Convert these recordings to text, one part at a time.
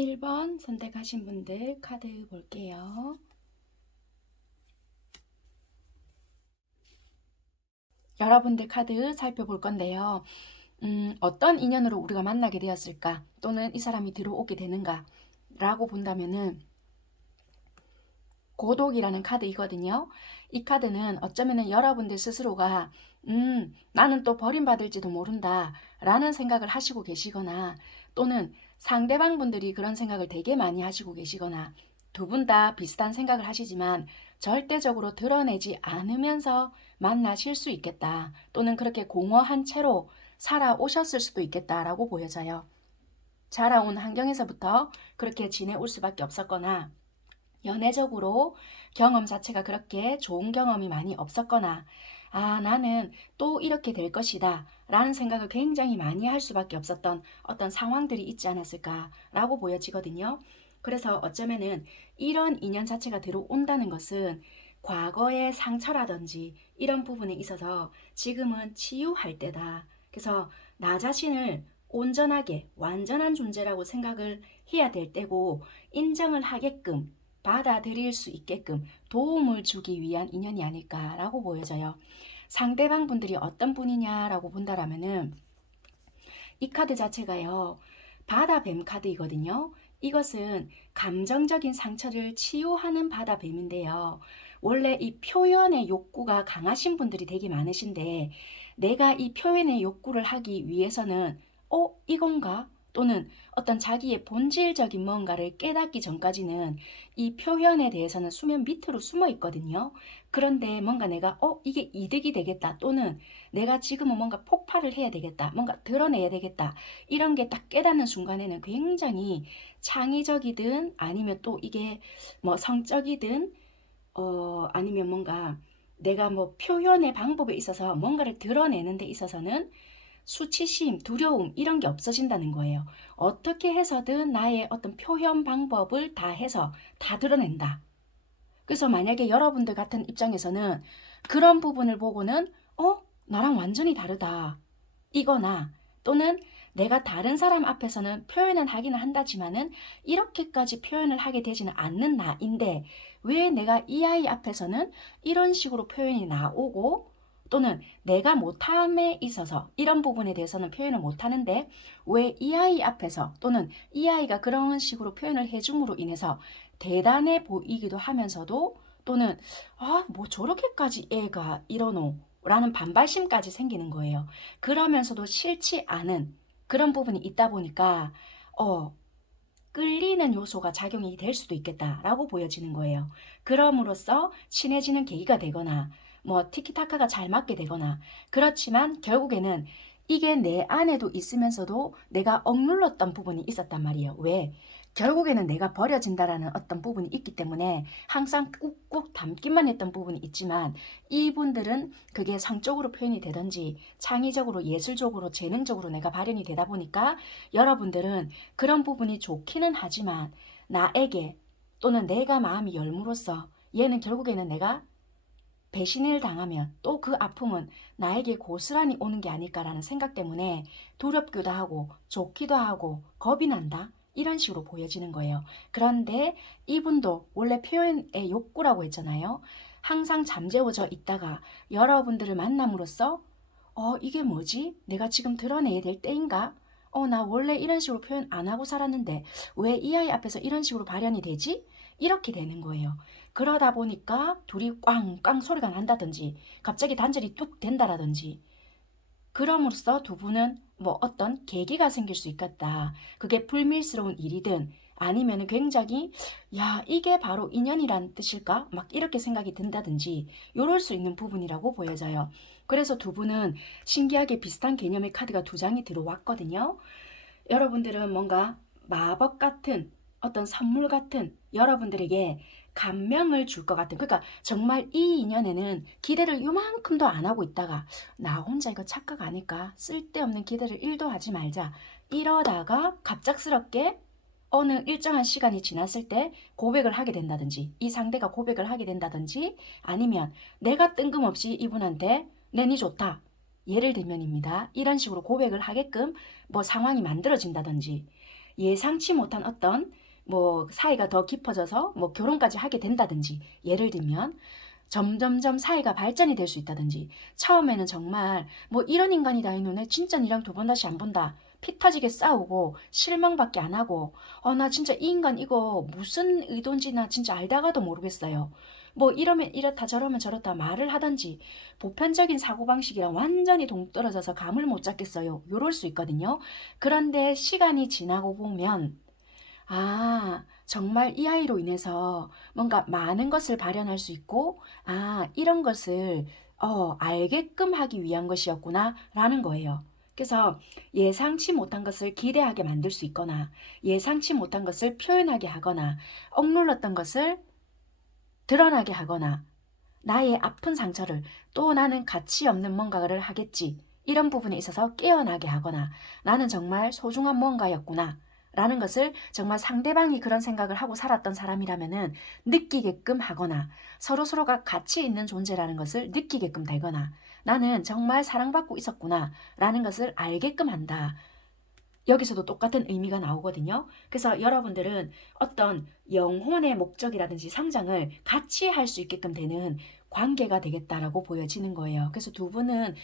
1번 선택하신 분들 카드 볼게요. 여러분들 카드 살펴볼 건데요. 어떤 인연으로 우리가 만나게 되었을까? 또는 이 사람이 들어오게 되는가? 라고 본다면은 고독이라는 카드이거든요. 이 카드는 어쩌면은 여러분들 스스로가 나는 또 버림받을지도 모른다 라는 생각을 하시고 계시거나, 또는 상대방 분들이 그런 생각을 되게 많이 하시고 계시거나, 두 분 다 비슷한 생각을 하시지만 절대적으로 드러내지 않으면서 만나실 수 있겠다, 또는 그렇게 공허한 채로 살아오셨을 수도 있겠다라고 보여져요. 자라온 환경에서부터 그렇게 지내올 수밖에 없었거나, 연애적으로 경험 자체가 그렇게 좋은 경험이 많이 없었거나, 나는 또 이렇게 될 것이다 라는 생각을 굉장히 많이 할 수밖에 없었던 어떤 상황들이 있지 않았을까라고 보여지거든요. 그래서 어쩌면은 이런 인연 자체가 들어온다는 것은 과거의 상처라든지 이런 부분에 있어서 지금은 치유할 때다. 그래서 나 자신을 온전하게 완전한 존재라고 생각을 해야 될 때고, 인정을 하게끔 받아들일 수 있게끔 도움을 주기 위한 인연이 아닐까라고 보여져요. 상대방 분들이 어떤 분이냐라고 본다라면은 이 카드 자체가요, 바다뱀 카드이거든요. 이것은 감정적인 상처를 치유하는 바다뱀인데요. 원래 이 표현의 욕구가 강하신 분들이 되게 많으신데, 내가 이 표현의 욕구를 하기 위해서는 이건가? 또는 어떤 자기의 본질적인 뭔가를 깨닫기 전까지는 이 표현에 대해서는 수면 밑으로 숨어 있거든요. 그런데 뭔가 내가 이게 이득이 되겠다, 또는 내가 지금은 뭔가 폭발을 해야 되겠다, 뭔가 드러내야 되겠다, 이런 게 딱 깨닫는 순간에는 굉장히 창의적이든, 아니면 또 이게 뭐 성적이든, 아니면 뭔가 내가 뭐 표현의 방법에 있어서 뭔가를 드러내는 데 있어서는 수치심, 두려움 이런 게 없어진다는 거예요. 어떻게 해서든 나의 어떤 표현 방법을 다 해서 다 드러낸다. 그래서 만약에 여러분들 같은 입장에서는 그런 부분을 보고는 나랑 완전히 다르다, 이거나, 또는 내가 다른 사람 앞에서는 표현은 하기는 한다지만은 이렇게까지 표현을 하게 되지는 않는 나인데, 왜 내가 이 아이 앞에서는 이런 식으로 표현이 나오고, 또는 내가 못함에 있어서 이런 부분에 대해서는 표현을 못하는데 왜 이 아이 앞에서, 또는 이 아이가 그런 식으로 표현을 해줌으로 인해서 대단해 보이기도 하면서도, 또는 뭐 저렇게까지 애가 이러노 라는 반발심까지 생기는 거예요. 그러면서도 싫지 않은 그런 부분이 있다 보니까 끌리는 요소가 작용이 될 수도 있겠다라고 보여지는 거예요. 그럼으로써 친해지는 계기가 되거나, 뭐 티키타카가 잘 맞게 되거나, 그렇지만 결국에는 이게 내 안에도 있으면서도 내가 억눌렀던 부분이 있었단 말이에요. 왜? 결국에는 내가 버려진다라는 어떤 부분이 있기 때문에 항상 꾹꾹 담기만 했던 부분이 있지만, 이분들은 그게 성적으로 표현이 되든지 창의적으로, 예술적으로, 재능적으로 내가 발현이 되다 보니까 여러분들은 그런 부분이 좋기는 하지만 나에게, 또는 내가 마음이 열므로써 얘는 결국에는 내가 배신을 당하면 또 그 아픔은 나에게 고스란히 오는 게 아닐까라는 생각 때문에 두렵기도 하고 좋기도 하고 겁이 난다, 이런 식으로 보여지는 거예요. 그런데 이분도 원래 표현의 욕구라고 했잖아요. 항상 잠재워져 있다가 여러분들을 만남으로써 이게 뭐지? 내가 지금 드러내야 될 때인가? 나 원래 이런 식으로 표현 안 하고 살았는데 왜 이 아이 앞에서 이런 식으로 발현이 되지? 이렇게 되는 거예요. 그러다 보니까 둘이 꽝꽝 소리가 난다든지, 갑자기 단절이 뚝 된다라든지, 그럼으로써 두 분은 뭐 어떤 계기가 생길 수 있겠다. 그게 불밀스러운 일이든, 아니면 굉장히 야 이게 바로 인연이란 뜻일까? 막 이렇게 생각이 든다든지 요럴 수 있는 부분이라고 보여져요. 그래서 두 분은 신기하게 비슷한 개념의 카드가 두 장이 들어왔거든요. 여러분들은 뭔가 마법 같은 어떤 선물 같은 여러분들에게 감명을 줄 것 같은, 그러니까 정말 이 인연에는 기대를 요만큼도 안 하고 있다가 나 혼자 이거 착각 아닐까, 쓸데없는 기대를 1도 하지 말자, 이러다가 갑작스럽게 어느 일정한 시간이 지났을 때 고백을 하게 된다든지, 이 상대가 고백을 하게 된다든지, 아니면 내가 뜬금없이 이분한테 내 니 좋다, 예를 들면입니다, 이런 식으로 고백을 하게끔 뭐 상황이 만들어진다든지, 예상치 못한 어떤 뭐 사이가 더 깊어져서 뭐 결혼까지 하게 된다든지, 예를 들면 점점점 사이가 발전이 될 수 있다든지, 처음에는 정말 뭐 이런 인간이다 이 눈에 진짜 니랑 두 번 다시 안 본다, 피 터지게 싸우고 실망밖에 안 하고, 나 진짜 이 인간 이거 무슨 의도인지 나 진짜 알다가도 모르겠어요. 뭐 이러면 이렇다 저러면 저렇다 말을 하든지, 보편적인 사고방식이랑 완전히 동떨어져서 감을 못 잡겠어요. 요럴 수 있거든요. 그런데 시간이 지나고 보면, 정말 이 아이로 인해서 뭔가 많은 것을 발현할 수 있고, 이런 것을 알게끔 하기 위한 것이었구나 라는 거예요. 그래서 예상치 못한 것을 기대하게 만들 수 있거나, 예상치 못한 것을 표현하게 하거나, 억눌렀던 것을 드러나게 하거나, 나의 아픈 상처를 또 나는 가치 없는 뭔가를 하겠지, 이런 부분에 있어서 깨어나게 하거나, 나는 정말 소중한 뭔가였구나 라는 것을 정말 상대방이 그런 생각을 하고 살았던 사람이라면은 느끼게끔 하거나, 서로서로가 가치 있는 존재라는 것을 느끼게끔 되거나, 나는 정말 사랑받고 있었구나 라는 것을 알게끔 한다. 여기서도 똑같은 의미가 나오거든요. 그래서 여러분들은 어떤 영혼의 목적이라든지 성장을 같이 할 수 있게끔 되는 관계가 되겠다라고 보여지는 거예요. 그래서 두 분은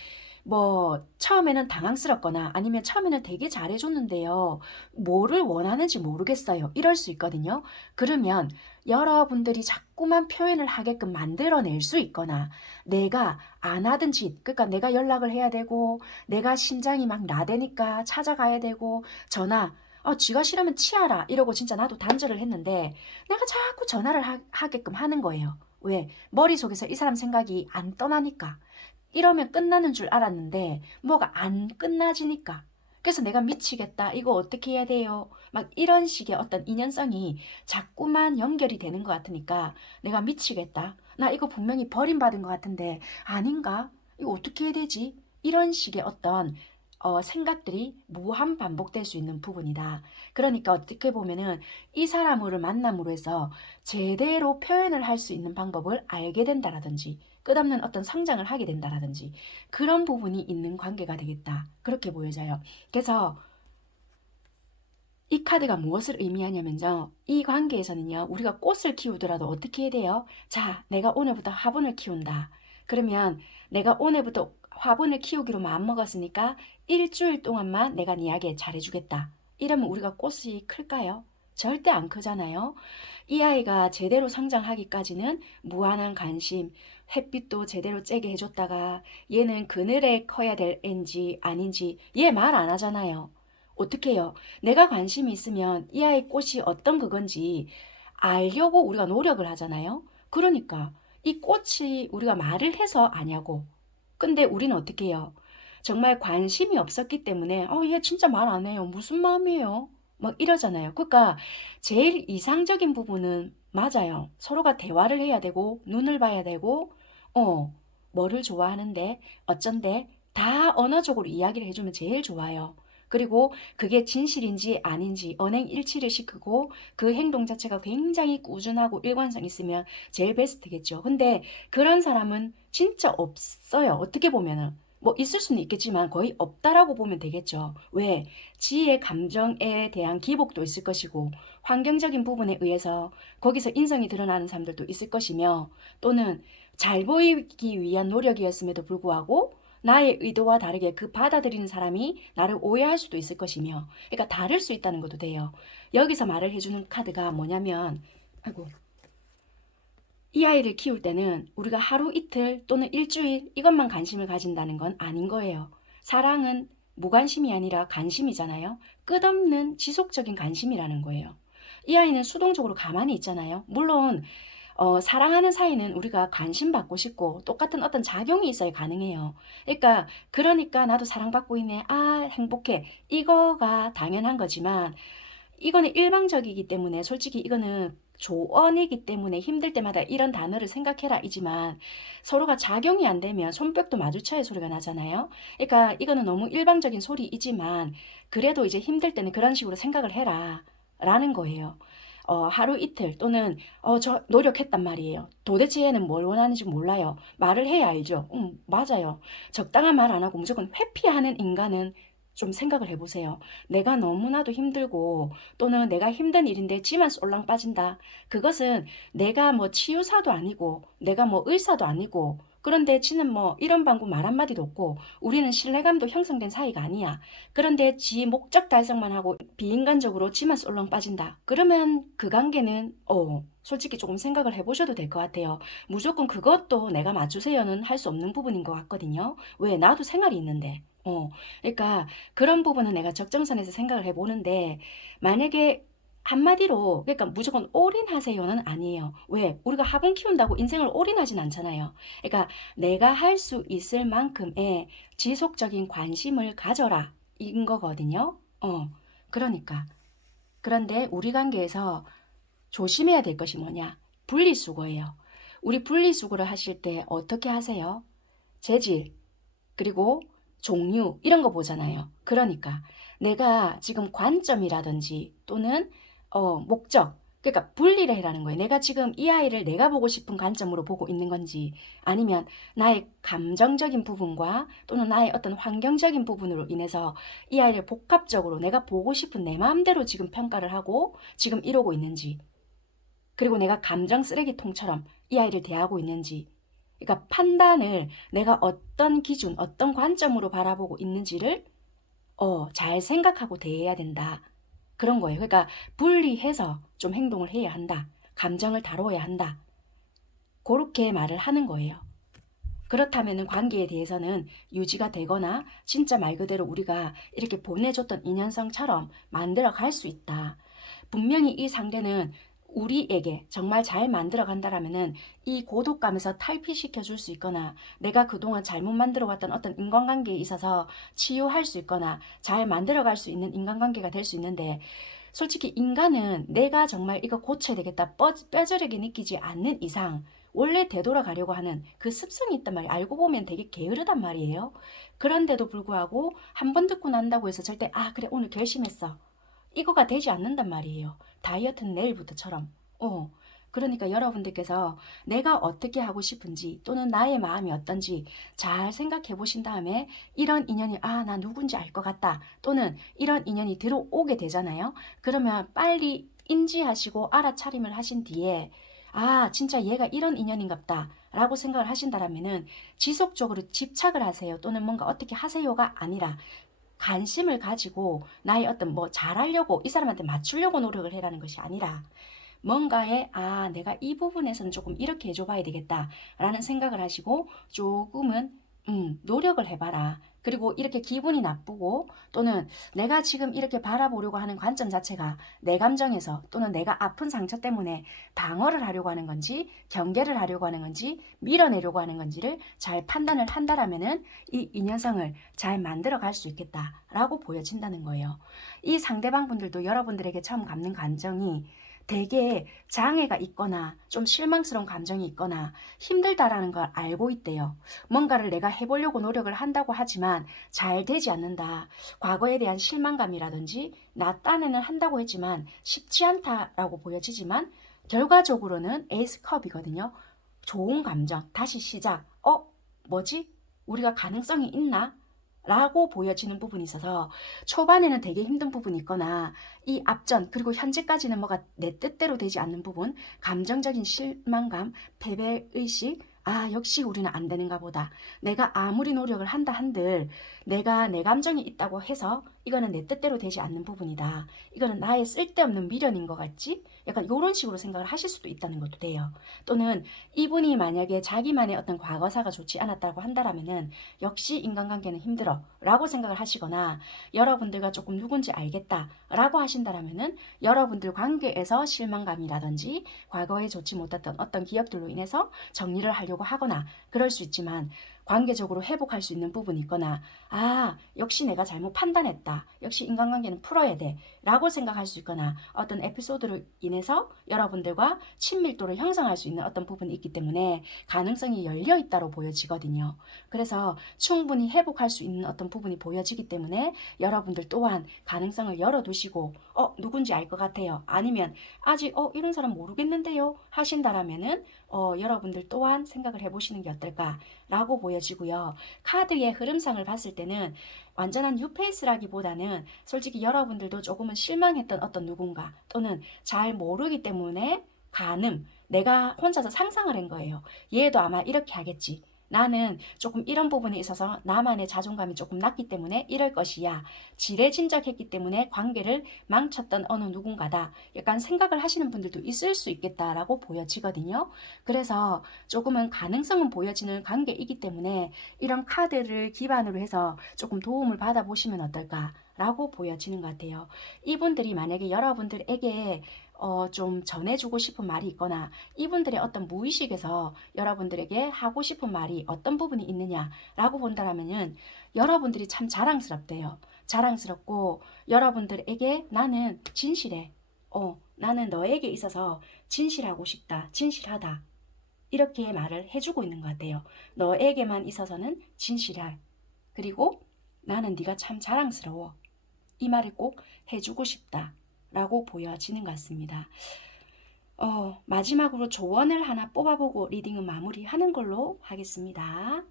뭐 처음에는 당황스럽거나, 아니면 처음에는 되게 잘해줬는데요, 뭐를 원하는지 모르겠어요, 이럴 수 있거든요. 그러면 여러분들이 자꾸만 표현을 하게끔 만들어낼 수 있거나, 내가 안 하던 짓, 그러니까 내가 연락을 해야 되고, 내가 심장이 막 나대니까 찾아가야 되고, 전화, 쥐가 싫으면 치아라 이러고 진짜 나도 단절을 했는데, 내가 자꾸 전화를 하게끔 하는 거예요. 왜? 머릿속에서 이 사람 생각이 안 떠나니까. 이러면 끝나는 줄 알았는데 뭐가 안 끝나지니까. 그래서 내가 미치겠다, 이거 어떻게 해야 돼요, 막 이런 식의 어떤 인연성이 자꾸만 연결이 되는 것 같으니까, 내가 미치겠다, 나 이거 분명히 버림받은 것 같은데 아닌가, 이거 어떻게 해야 되지, 이런 식의 어떤 생각들이 무한 반복될 수 있는 부분이다. 그러니까 어떻게 보면은 이 사람을 만남으로 해서 제대로 표현을 할 수 있는 방법을 알게 된다라든지, 끝없는 어떤 성장을 하게 된다라든지, 그런 부분이 있는 관계가 되겠다, 그렇게 보여져요. 그래서 이 카드가 무엇을 의미하냐면요, 이 관계에서는요, 우리가 꽃을 키우더라도 어떻게 해야 돼요? 자, 내가 오늘부터 화분을 키운다. 그러면 내가 오늘부터 화분을 키우기로 마음먹었으니까 일주일 동안만 내가 네 이야기 잘해주겠다. 이러면 우리가 꽃이 클까요? 절대 안 크잖아요. 이 아이가 제대로 성장하기까지는 무한한 관심, 햇빛도 제대로 쬐게 해줬다가, 얘는 그늘에 커야 될 앤지 아닌지 얘 말 안 하잖아요. 어떻게 해요? 내가 관심이 있으면 이 아이 꽃이 어떤 그건지 알려고 우리가 노력을 하잖아요. 그러니까 이 꽃이 우리가 말을 해서 아냐고. 근데 우리는 어떻게 해요? 정말 관심이 없었기 때문에 얘 진짜 말 안 해요, 무슨 마음이에요, 막 이러잖아요. 그러니까 제일 이상적인 부분은 맞아요. 서로가 대화를 해야 되고 눈을 봐야 되고, 뭐를 좋아하는데 어쩐데 다 언어적으로 이야기를 해주면 제일 좋아요. 그리고 그게 진실인지 아닌지 언행일치를 시키고, 그 행동 자체가 굉장히 꾸준하고 일관성 있으면 제일 베스트겠죠. 근데 그런 사람은 진짜 없어요. 어떻게 보면은 뭐 있을 수는 있겠지만 거의 없다라고 보면 되겠죠. 왜? 지의 감정에 대한 기복도 있을 것이고, 환경적인 부분에 의해서 거기서 인성이 드러나는 사람들도 있을 것이며, 또는 잘 보이기 위한 노력이었음에도 불구하고 나의 의도와 다르게 그 받아들이는 사람이 나를 오해할 수도 있을 것이며, 그러니까 다를 수 있다는 것도 돼요. 여기서 말을 해주는 카드가 뭐냐면, 아이고, 이 아이를 키울 때는 우리가 하루 이틀 또는 일주일 이것만 관심을 가진다는 건 아닌 거예요. 사랑은 무관심이 아니라 관심이잖아요. 끝없는 지속적인 관심이라는 거예요. 이 아이는 수동적으로 가만히 있잖아요. 물론 사랑하는 사이는 우리가 관심 받고 싶고 똑같은 어떤 작용이 있어야 가능해요. 그러니까 나도 사랑받고 있네, 행복해, 이거가 당연한 거지만, 이거는 일방적이기 때문에, 솔직히 이거는 조언이기 때문에 힘들 때마다 이런 단어를 생각해라 이지만, 서로가 작용이 안 되면 손뼉도 마주쳐야 소리가 나잖아요. 그러니까 이거는 너무 일방적인 소리이지만, 그래도 이제 힘들 때는 그런 식으로 생각을 해라 라는 거예요. 하루 이틀 또는 저 노력했단 말이에요. 도대체 얘는 뭘 원하는지 몰라요. 말을 해야 알죠. 맞아요. 적당한 말 안 하고 무조건 회피하는 인간은 좀 생각을 해보세요. 내가 너무나도 힘들고 또는 내가 힘든 일인데 지만 쏠랑 빠진다. 그것은 내가 뭐 치유사도 아니고 내가 뭐 의사도 아니고 그런데 지는 뭐 이런 방구 말 한마디도 없고 우리는 신뢰감도 형성된 사이가 아니야. 그런데 지 목적 달성만 하고 비인간적으로 지만 쏠랑 빠진다. 그러면 그 관계는 솔직히 조금 생각을 해보셔도 될 것 같아요. 무조건 그것도 내가 맞추세요는 할 수 없는 부분인 것 같거든요. 왜? 나도 생활이 있는데. 그러니까 그런 부분은 내가 적정선에서 생각을 해보는데 만약에 한마디로 그러니까 무조건 올인하세요는 아니에요. 왜? 우리가 화분 키운다고 인생을 올인하진 않잖아요. 그러니까 내가 할 수 있을 만큼의 지속적인 관심을 가져라 인 거거든요. 그러니까 그런데 우리 관계에서 조심해야 될 것이 뭐냐? 분리수거예요. 우리 분리수거를 하실 때 어떻게 하세요? 재질, 그리고 종류 이런 거 보잖아요. 그러니까 내가 지금 관점이라든지 또는 목적 그러니까 분리를 해라는 거예요. 내가 지금 이 아이를 내가 보고 싶은 관점으로 보고 있는 건지 아니면 나의 감정적인 부분과 또는 나의 어떤 환경적인 부분으로 인해서 이 아이를 복합적으로 내가 보고 싶은 내 마음대로 지금 평가를 하고 지금 이러고 있는지 그리고 내가 감정 쓰레기통처럼 이 아이를 대하고 있는지 그러니까 판단을 내가 어떤 기준, 어떤 관점으로 바라보고 있는지를 잘 생각하고 대해야 된다. 그런 거예요. 그러니까 분리해서 좀 행동을 해야 한다. 감정을 다뤄야 한다. 그렇게 말을 하는 거예요. 그렇다면 관계에 대해서는 유지가 되거나 진짜 말 그대로 우리가 이렇게 보내줬던 인연성처럼 만들어 갈 수 있다. 분명히 이 상대는 우리에게 정말 잘 만들어 간다라면은 이 고독감에서 탈피시켜 줄 수 있거나 내가 그동안 잘못 만들어 왔던 어떤 인간관계에 있어서 치유할 수 있거나 잘 만들어 갈 수 있는 인간관계가 될 수 있는데 솔직히 인간은 내가 정말 이거 고쳐야 되겠다 뼈저리게 느끼지 않는 이상 원래 되돌아가려고 하는 그 습성이 있단 말이에요. 알고 보면 되게 게으르단 말이에요. 그런데도 불구하고 한 번 듣고 난다고 해서 절대 그래 오늘 결심했어. 이거가 되지 않는단 말이에요. 다이어트는 내일부터처럼. 그러니까 여러분들께서 내가 어떻게 하고 싶은지 또는 나의 마음이 어떤지 잘 생각해 보신 다음에 이런 인연이 나 누군지 알 것 같다 또는 이런 인연이 들어오게 되잖아요. 그러면 빨리 인지하시고 알아차림을 하신 뒤에 진짜 얘가 이런 인연인갑다 라고 생각을 하신다라면은 지속적으로 집착을 하세요 또는 뭔가 어떻게 하세요가 아니라 관심을 가지고 나의 어떤 뭐 잘하려고 이 사람한테 맞추려고 노력을 해라는 것이 아니라 뭔가에 내가 이 부분에서는 조금 이렇게 해줘 봐야 되겠다 라는 생각을 하시고 조금은 노력을 해봐라. 그리고 이렇게 기분이 나쁘고 또는 내가 지금 이렇게 바라보려고 하는 관점 자체가 내 감정에서 또는 내가 아픈 상처 때문에 방어를 하려고 하는 건지 경계를 하려고 하는 건지 밀어내려고 하는 건지를 잘 판단을 한다라면은 이 인연성을 잘 만들어 갈 수 있겠다라고 보여진다는 거예요. 이 상대방 분들도 여러분들에게 처음 갖는 감정이 되게 장애가 있거나 좀 실망스러운 감정이 있거나 힘들다라는 걸 알고 있대요. 뭔가를 내가 해보려고 노력을 한다고 하지만 잘 되지 않는다. 과거에 대한 실망감이라든지 나 딴에는 한다고 했지만 쉽지 않다라고 보여지지만 결과적으로는 에이스컵이거든요. 좋은 감정, 다시 시작. 뭐지? 우리가 가능성이 있나? 라고 보여지는 부분이 있어서 초반에는 되게 힘든 부분이 있거나 이 앞전 그리고 현재까지는 뭐가 내 뜻대로 되지 않는 부분 감정적인 실망감, 패배의식 역시 우리는 안 되는가 보다. 내가 아무리 노력을 한다 한들 내가 내 감정이 있다고 해서 이거는 내 뜻대로 되지 않는 부분이다. 이거는 나의 쓸데없는 미련인 것 같지? 약간 이런 식으로 생각을 하실 수도 있다는 것도 돼요. 또는 이분이 만약에 자기만의 어떤 과거사가 좋지 않았다고 한다라면은 역시 인간관계는 힘들어 라고 생각을 하시거나 여러분들과 조금 누군지 알겠다 라고 하신다라면은 여러분들 관계에서 실망감이라든지 과거에 좋지 못했던 어떤 기억들로 인해서 정리를 하려고 하거나 그럴 수 있지만 관계적으로 회복할 수 있는 부분이 있거나 역시 내가 잘못 판단했다. 역시 인간관계는 풀어야 돼. 라고 생각할 수 있거나 어떤 에피소드로 인해서 여러분들과 친밀도를 형성할 수 있는 어떤 부분이 있기 때문에 가능성이 열려 있다로 보여지거든요. 그래서 충분히 회복할 수 있는 어떤 부분이 보여지기 때문에 여러분들 또한 가능성을 열어두시고 누군지 알 것 같아요. 아니면 아직 이런 사람 모르겠는데요 하신다라면은 여러분들 또한 생각을 해보시는 게 어떨까라고 보여 보여지고요. 카드의 흐름상을 봤을 때는 완전한 뉴페이스라기보다는 솔직히 여러분들도 조금은 실망했던 어떤 누군가 또는 잘 모르기 때문에 내가 혼자서 상상을 한 거예요. 얘도 아마 이렇게 하겠지. 나는 조금 이런 부분에 있어서 나만의 자존감이 조금 낮기 때문에 이럴 것이야. 지레짐작했기 때문에 관계를 망쳤던 어느 누군가다. 약간 생각을 하시는 분들도 있을 수 있겠다라고 보여지거든요. 그래서 조금은 가능성은 보여지는 관계이기 때문에 이런 카드를 기반으로 해서 조금 도움을 받아보시면 어떨까라고 보여지는 것 같아요. 이분들이 만약에 여러분들에게 좀 전해주고 싶은 말이 있거나 이분들의 어떤 무의식에서 여러분들에게 하고 싶은 말이 어떤 부분이 있느냐라고 본다면은 여러분들이 참 자랑스럽대요. 자랑스럽고 여러분들에게 나는 진실해. 나는 너에게 있어서 진실하고 싶다. 진실하다. 이렇게 말을 해주고 있는 것 같아요. 너에게만 있어서는 진실할. 그리고 나는 네가 참 자랑스러워. 이 말을 꼭 해주고 싶다. 라고 보여지는 것 같습니다. 마지막으로 조언을 하나 뽑아보고 리딩은 마무리하는 걸로 하겠습니다.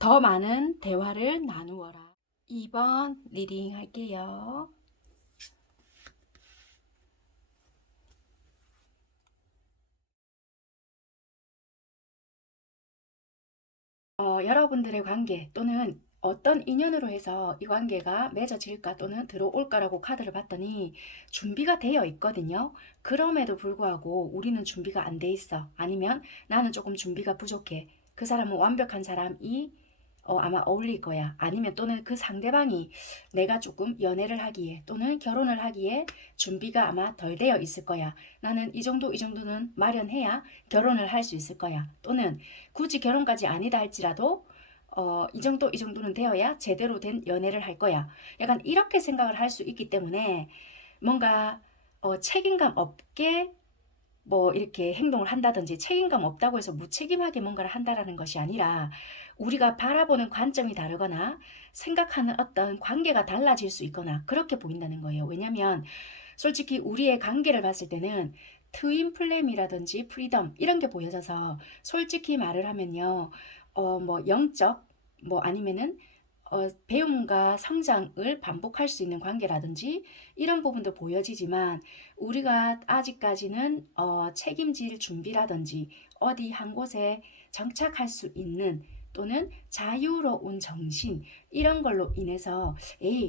더 많은 대화를 나누어라. 2번 리딩 할게요. 여러분들의 관계 또는 어떤 인연으로 해서 이 관계가 맺어질까 또는 들어올까라고 카드를 봤더니 준비가 되어 있거든요. 그럼에도 불구하고 우리는 준비가 안 돼 있어. 아니면 나는 조금 준비가 부족해. 그 사람은 완벽한 사람이 아마 어울릴 거야. 아니면 또는 그 상대방이 내가 조금 연애를 하기에 또는 결혼을 하기에 준비가 아마 덜 되어 있을 거야. 나는 이 정도는 마련해야 결혼을 할 수 있을 거야. 또는 굳이 결혼까지 아니다 할지라도 이 정도는 되어야 제대로 된 연애를 할 거야. 약간 이렇게 생각을 할 수 있기 때문에 뭔가 책임감 없게 뭐 이렇게 행동을 한다든지 책임감 없다고 해서 무책임하게 뭔가를 한다라는 것이 아니라 우리가 바라보는 관점이 다르거나 생각하는 어떤 관계가 달라질 수 있거나 그렇게 보인다는 거예요. 왜냐하면 솔직히 우리의 관계를 봤을 때는 트윈 플레임이라든지 프리덤 이런 게 보여져서 솔직히 말을 하면요. 뭐 영적 뭐 아니면은 배움과 성장을 반복할 수 있는 관계라든지 이런 부분도 보여지지만 우리가 아직까지는 책임질 준비라든지 어디 한 곳에 정착할 수 있는 또는 자유로운 정신 이런 걸로 인해서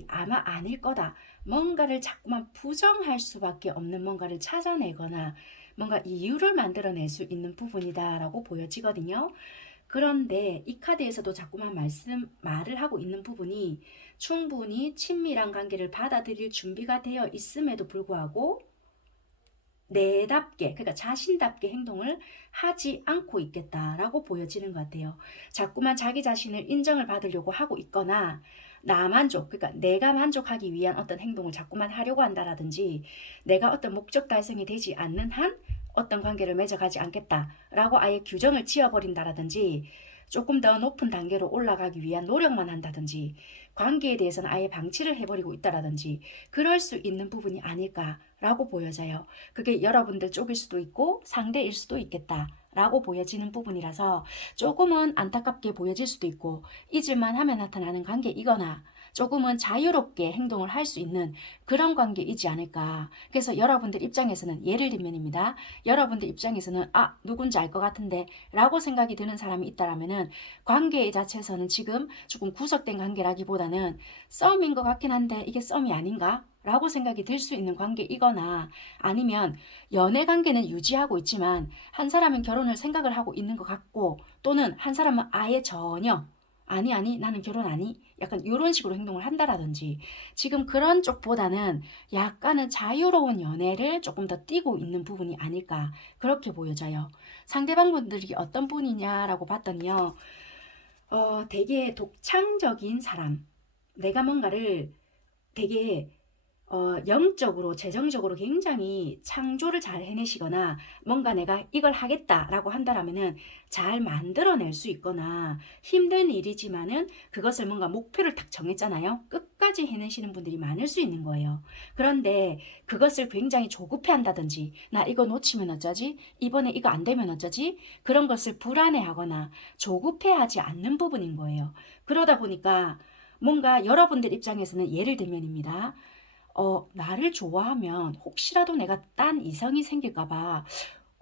아마 아닐 거다. 뭔가를 자꾸만 부정할 수밖에 없는 뭔가를 찾아내거나 뭔가 이유를 만들어낼 수 있는 부분이다라고 보여지거든요. 그런데 이 카드에서도 자꾸만 말을 하고 있는 부분이 충분히 친밀한 관계를 받아들일 준비가 되어 있음에도 불구하고 내답게 그러니까 자신답게 행동을 하지 않고 있겠다라고 보여지는 것 같아요. 자꾸만 자기 자신을 인정을 받으려고 하고 있거나 나만족 그러니까 내가 만족하기 위한 어떤 행동을 자꾸만 하려고 한다라든지 내가 어떤 목적 달성이 되지 않는 한 어떤 관계를 맺어가지 않겠다라고 아예 규정을 지어버린다라든지 조금 더 높은 단계로 올라가기 위한 노력만 한다든지 관계에 대해서는 아예 방치를 해버리고 있다라든지 그럴 수 있는 부분이 아닐까라고 보여져요. 그게 여러분들 쪽일 수도 있고 상대일 수도 있겠다라고 보여지는 부분이라서 조금은 안타깝게 보여질 수도 있고 잊을만 하면 나타나는 관계이거나 조금은 자유롭게 행동을 할 수 있는 그런 관계이지 않을까. 그래서 여러분들 입장에서는 예를 들면입니다. 여러분들 입장에서는 누군지 알 것 같은데 라고 생각이 드는 사람이 있다라면은 관계 자체에서는 지금 조금 구석된 관계라기보다는 썸인 것 같긴 한데 이게 썸이 아닌가? 라고 생각이 들 수 있는 관계이거나 아니면 연애 관계는 유지하고 있지만 한 사람은 결혼을 생각을 하고 있는 것 같고 또는 한 사람은 아예 전혀 아니 나는 결혼 아니 약간 이런 식으로 행동을 한다라든지 지금 그런 쪽보다는 약간은 자유로운 연애를 조금 더 띄고 있는 부분이 아닐까 그렇게 보여져요. 상대방분들이 어떤 분이냐라고 봤더니요. 되게 독창적인 사람 내가 뭔가를 되게 영적으로 재정적으로 굉장히 창조를 잘 해내시거나 뭔가 내가 이걸 하겠다라고 한다라면은 잘 만들어낼 수 있거나 힘든 일이지만은 그것을 뭔가 목표를 딱 정했잖아요. 끝까지 해내시는 분들이 많을 수 있는 거예요. 그런데 그것을 굉장히 조급해 한다든지 나 이거 놓치면 어쩌지? 이번에 이거 안 되면 어쩌지? 그런 것을 불안해하거나 조급해하지 않는 부분인 거예요. 그러다 보니까 뭔가 여러분들 입장에서는 예를 들면입니다. 나를 좋아하면 혹시라도 내가 딴 이성이 생길까 봐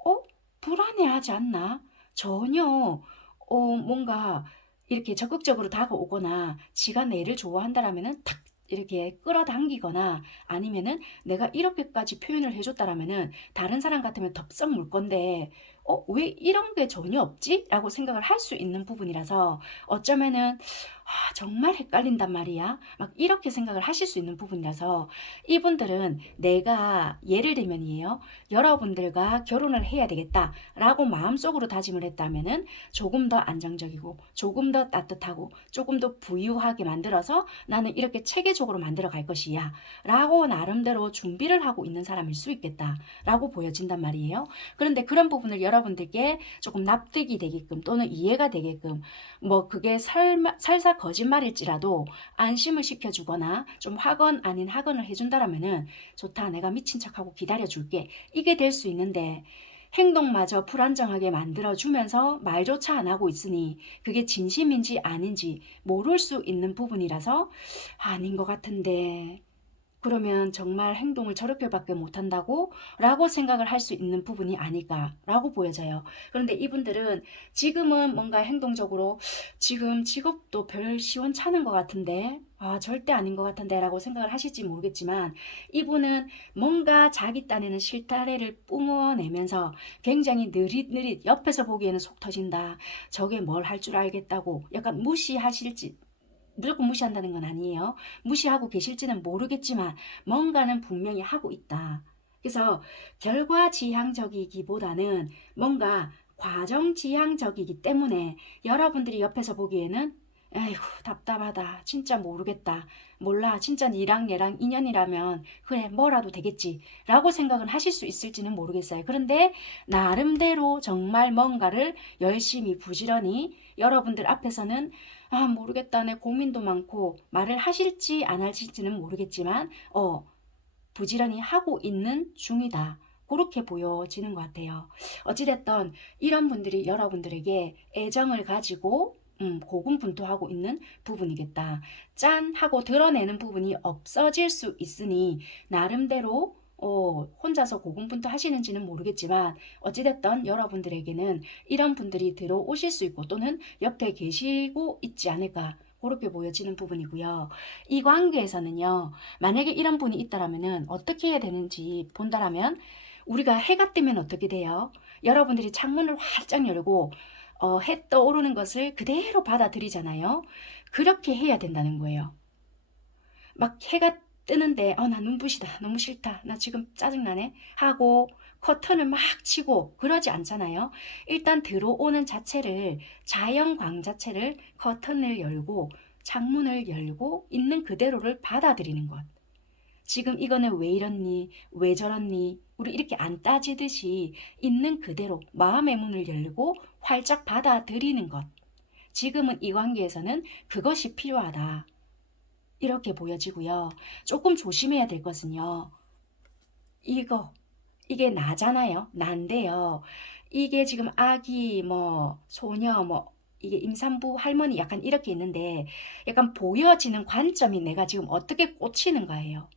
어? 불안해하지 않나? 전혀 뭔가 이렇게 적극적으로 다가오거나 지가 내를 좋아한다라면은 탁 이렇게 끌어당기거나 아니면은 내가 이렇게까지 표현을 해줬다라면은 다른 사람 같으면 덥석 물 건데 왜 이런 게 전혀 없지? 라고 생각을 할 수 있는 부분이라서 어쩌면은 정말 헷갈린단 말이야. 막 이렇게 생각을 하실 수 있는 부분이라서 이분들은 내가 예를 들면이에요. 여러분들과 결혼을 해야 되겠다라고 마음속으로 다짐을 했다면은 조금 더 안정적이고 조금 더 따뜻하고 조금 더 부유하게 만들어서 나는 이렇게 체계적으로 만들어 갈 것이야 라고 나름대로 준비를 하고 있는 사람일 수 있겠다라고 보여진단 말이에요. 그런데 그런 부분을 여러분들께 조금 납득이 되게끔 또는 이해가 되게끔 뭐 그게 살사 거짓말일지라도 안심을 시켜주거나 좀 학언 아닌 학언을 해준다라면은 좋다 내가 미친 척하고 기다려줄게 이게 될 수 있는데 행동마저 불안정하게 만들어주면서 말조차 안 하고 있으니 그게 진심인지 아닌지 모를 수 있는 부분이라서 아닌 것 같은데 그러면 정말 행동을 저렇게밖에 못한다고? 라고 생각을 할 수 있는 부분이 아닐까라고 보여져요. 그런데 이분들은 지금은 뭔가 행동적으로 지금 직업도 별 시원찮은 것 같은데 절대 아닌 것 같은데 라고 생각을 하실지 모르겠지만 이분은 뭔가 자기 딴에는 실타래를 뿜어내면서 굉장히 느릿느릿 옆에서 보기에는 속 터진다. 저게 뭘 할 줄 알겠다고 약간 무시하실지 무조건 무시한다는 건 아니에요. 무시하고 계실지는 모르겠지만 뭔가는 분명히 하고 있다. 그래서 결과지향적이기보다는 뭔가 과정지향적이기 때문에 여러분들이 옆에서 보기에는 에휴 답답하다 진짜 모르겠다 몰라 진짜 니랑 얘랑 인연이라면 그래 뭐라도 되겠지 라고 생각은 하실 수 있을지는 모르겠어요. 그런데 나름대로 정말 뭔가를 열심히 부지런히 여러분들 앞에서는 모르겠다 내 고민도 많고 말을 하실지 안 하실지는 모르겠지만 부지런히 하고 있는 중이다. 그렇게 보여지는 것 같아요. 어찌됐든 이런 분들이 여러분들에게 애정을 가지고 고군분투하고 있는 부분이겠다. 짠 하고 드러내는 부분이 없어질 수 있으니 나름대로 혼자서 고군분투 하시는지는 모르겠지만 어찌됐든 여러분들에게는 이런 분들이 들어오실 수 있고 또는 옆에 계시고 있지 않을까 그렇게 보여지는 부분이고요. 이 관계에서는요. 만약에 이런 분이 있다라면은 어떻게 해야 되는지 본다라면 우리가 해가 뜨면 어떻게 돼요? 여러분들이 창문을 활짝 열고 해 떠오르는 것을 그대로 받아들이잖아요. 그렇게 해야 된다는 거예요. 막 해가 뜨는데 나 눈부시다 너무 싫다 나 지금 짜증나네 하고 커튼을 막 치고 그러지 않잖아요. 일단 들어오는 자체를 자연광 자체를 커튼을 열고 창문을 열고 있는 그대로를 받아들이는 것. 지금 이거는 왜 이렇니 왜 저렇니 우리 이렇게 안 따지듯이 있는 그대로 마음의 문을 열고 활짝 받아들이는 것. 지금은 이 관계에서는 그것이 필요하다. 이렇게 보여지고요. 조금 조심해야 될 것은요. 이게 나잖아요. 난데요. 이게 지금 아기, 뭐, 소녀, 뭐, 이게 임산부 할머니 약간 이렇게 있는데 약간 보여지는 관점이 내가 지금 어떻게 꽂히는가예요.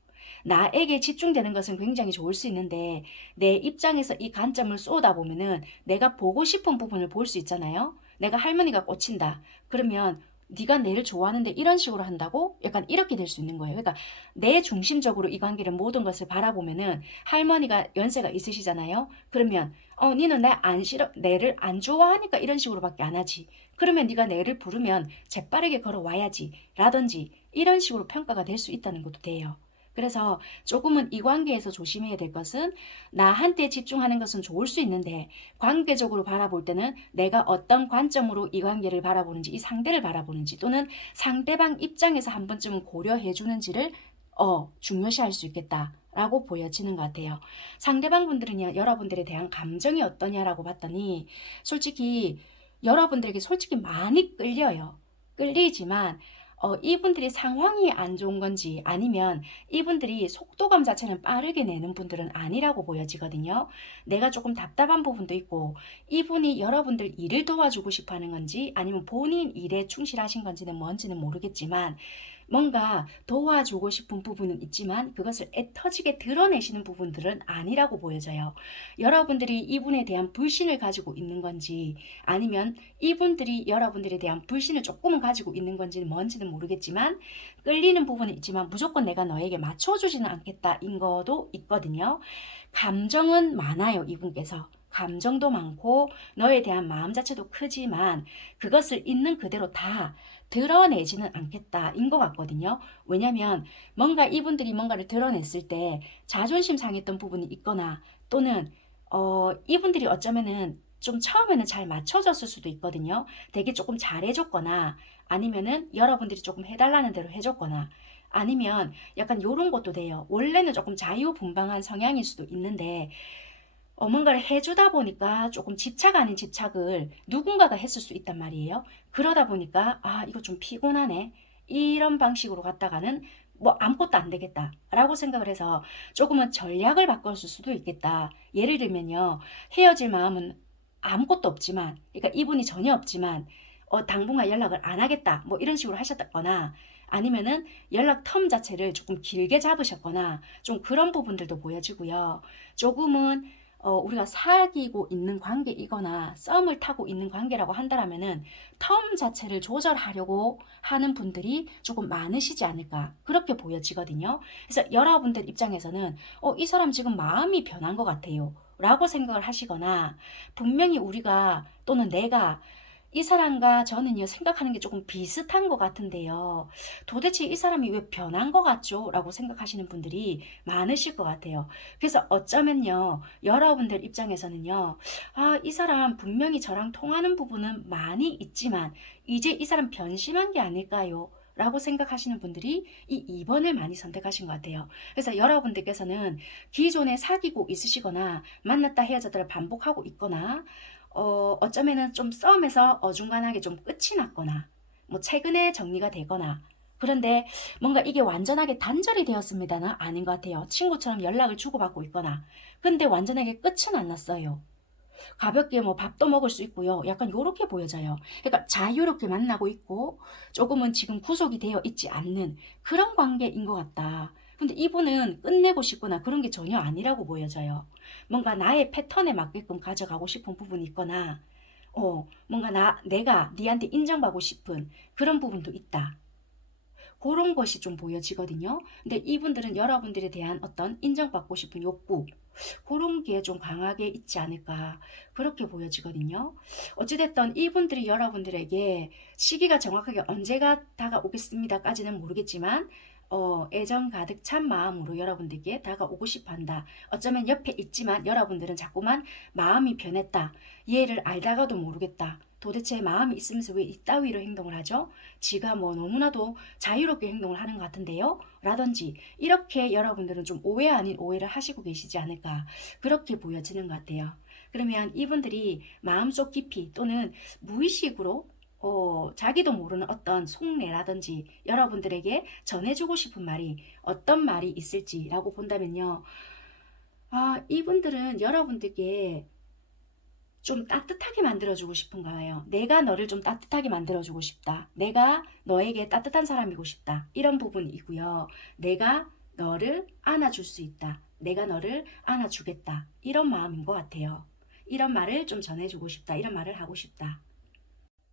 나에게 집중되는 것은 굉장히 좋을 수 있는데 내 입장에서 이 관점을 쏟아보면은 내가 보고 싶은 부분을 볼 수 있잖아요. 내가 할머니가 꽂힌다. 그러면 네가 내를 좋아하는데 이런 식으로 한다고? 약간 이렇게 될 수 있는 거예요. 그러니까 내 중심적으로 이 관계를 모든 것을 바라보면은 할머니가 연세가 있으시잖아요. 그러면 니는 내 안 싫어 내를 안 좋아하니까 이런 식으로밖에 안 하지. 그러면 네가 내를 부르면 재빠르게 걸어와야지 라든지 이런 식으로 평가가 될 수 있다는 것도 돼요. 그래서 조금은 이 관계에서 조심해야 될 것은 나한테 집중하는 것은 좋을 수 있는데 관계적으로 바라볼 때는 내가 어떤 관점으로 이 관계를 바라보는지 이 상대를 바라보는지 또는 상대방 입장에서 한 번쯤은 고려해 주는지를 중요시할 수 있겠다라고 보여지는 것 같아요. 상대방 분들은요, 여러분들에 대한 감정이 어떠냐라고 봤더니 솔직히 여러분들에게 솔직히 많이 끌려요. 끌리지만 이분들이 상황이 안 좋은 건지 아니면 이분들이 속도감 자체는 빠르게 내는 분들은 아니라고 보여지거든요. 내가 조금 답답한 부분도 있고 이분이 여러분들 일을 도와주고 싶어 하는 건지 아니면 본인 일에 충실하신 건지는 뭔지는 모르겠지만 뭔가 도와주고 싶은 부분은 있지만 그것을 애터지게 드러내시는 부분들은 아니라고 보여져요. 여러분들이 이분에 대한 불신을 가지고 있는 건지 아니면 이분들이 여러분들에 대한 불신을 조금은 가지고 있는 건지는 뭔지는 모르겠지만 끌리는 부분이 있지만 무조건 내가 너에게 맞춰주지는 않겠다인 거도 있거든요. 감정은 많아요, 이분께서. 감정도 많고 너에 대한 마음 자체도 크지만 그것을 있는 그대로 다 드러내지는 않겠다인 것 같거든요. 왜냐면 뭔가 이분들이 뭔가를 드러냈을 때 자존심 상했던 부분이 있거나 또는 이분들이 어쩌면은 좀 처음에는 잘 맞춰졌을 수도 있거든요. 되게 조금 잘해줬거나 아니면은 여러분들이 조금 해달라는 대로 해줬거나 아니면 약간 요런 것도 돼요. 원래는 조금 자유분방한 성향일 수도 있는데 뭔가를 해주다 보니까 조금 집착 아닌 집착을 누군가가 했을 수 있단 말이에요. 그러다 보니까 아 이거 좀 피곤하네. 이런 방식으로 갔다가는 뭐 아무것도 안 되겠다 라고 생각을 해서 조금은 전략을 바꿨을 수도 있겠다. 예를 들면요. 헤어질 마음은 아무것도 없지만 그러니까 이분이 전혀 없지만 당분간 연락을 안 하겠다 뭐 이런 식으로 하셨거나 아니면은 연락 텀 자체를 조금 길게 잡으셨거나 좀 그런 부분들도 보여지고요. 조금은 우리가 사귀고 있는 관계이거나 썸을 타고 있는 관계라고 한다면은 텀 자체를 조절하려고 하는 분들이 조금 많으시지 않을까 그렇게 보여지거든요. 그래서 여러분들 입장에서는 이 사람 지금 마음이 변한 것 같아요 라고 생각을 하시거나 분명히 우리가 또는 내가 이 사람과 저는요 생각하는 게 조금 비슷한 것 같은데요. 도대체 이 사람이 왜 변한 것 같죠? 라고 생각하시는 분들이 많으실 것 같아요. 그래서 어쩌면요 여러분들 입장에서는요 이 사람 분명히 저랑 통하는 부분은 많이 있지만 이제 이 사람 변심한 게 아닐까요? 라고 생각하시는 분들이 이 2번을 많이 선택하신 것 같아요. 그래서 여러분들께서는 기존에 사귀고 있으시거나 만났다 헤어졌다를 반복하고 있거나 어쩌면은 좀 싸움에서 어중간하게 좀 끝이 났거나 뭐 최근에 정리가 되거나 그런데 뭔가 이게 완전하게 단절이 되었습니다는 아닌 것 같아요. 친구처럼 연락을 주고받고 있거나 근데 완전하게 끝은 안 났어요. 가볍게 뭐 밥도 먹을 수 있고요. 약간 요렇게 보여져요. 그러니까 자유롭게 만나고 있고 조금은 지금 구속이 되어 있지 않는 그런 관계인 것 같다. 근데 이분은 끝내고 싶거나 그런 게 전혀 아니라고 보여져요. 뭔가 나의 패턴에 맞게끔 가져가고 싶은 부분이 있거나 뭔가 내가 니한테 인정받고 싶은 그런 부분도 있다. 그런 것이 좀 보여지거든요. 근데 이분들은 여러분들에 대한 어떤 인정받고 싶은 욕구 그런 게 좀 강하게 있지 않을까 그렇게 보여지거든요. 어찌됐든 이분들이 여러분들에게 시기가 정확하게 언제가 다가오겠습니다까지는 모르겠지만 애정 가득 찬 마음으로 여러분들에게 다가오고 싶어 한다. 어쩌면 옆에 있지만 여러분들은 자꾸만 마음이 변했다. 얘를 알다가도 모르겠다. 도대체 마음이 있으면서 왜 이따위로 행동을 하죠? 지가 뭐 너무나도 자유롭게 행동을 하는 것 같은데요? 라든지 이렇게 여러분들은 좀 오해 아닌 오해를 하시고 계시지 않을까 그렇게 보여지는 것 같아요. 그러면 이분들이 마음속 깊이 또는 무의식으로 자기도 모르는 어떤 속내라든지 여러분들에게 전해주고 싶은 말이 어떤 말이 있을지라고 본다면요. 이분들은 여러분들께 좀 따뜻하게 만들어주고 싶은 거예요. 내가 너를 좀 따뜻하게 만들어주고 싶다. 내가 너에게 따뜻한 사람이고 싶다. 이런 부분이고요. 내가 너를 안아줄 수 있다. 내가 너를 안아주겠다. 이런 마음인 것 같아요. 이런 말을 좀 전해주고 싶다. 이런 말을 하고 싶다.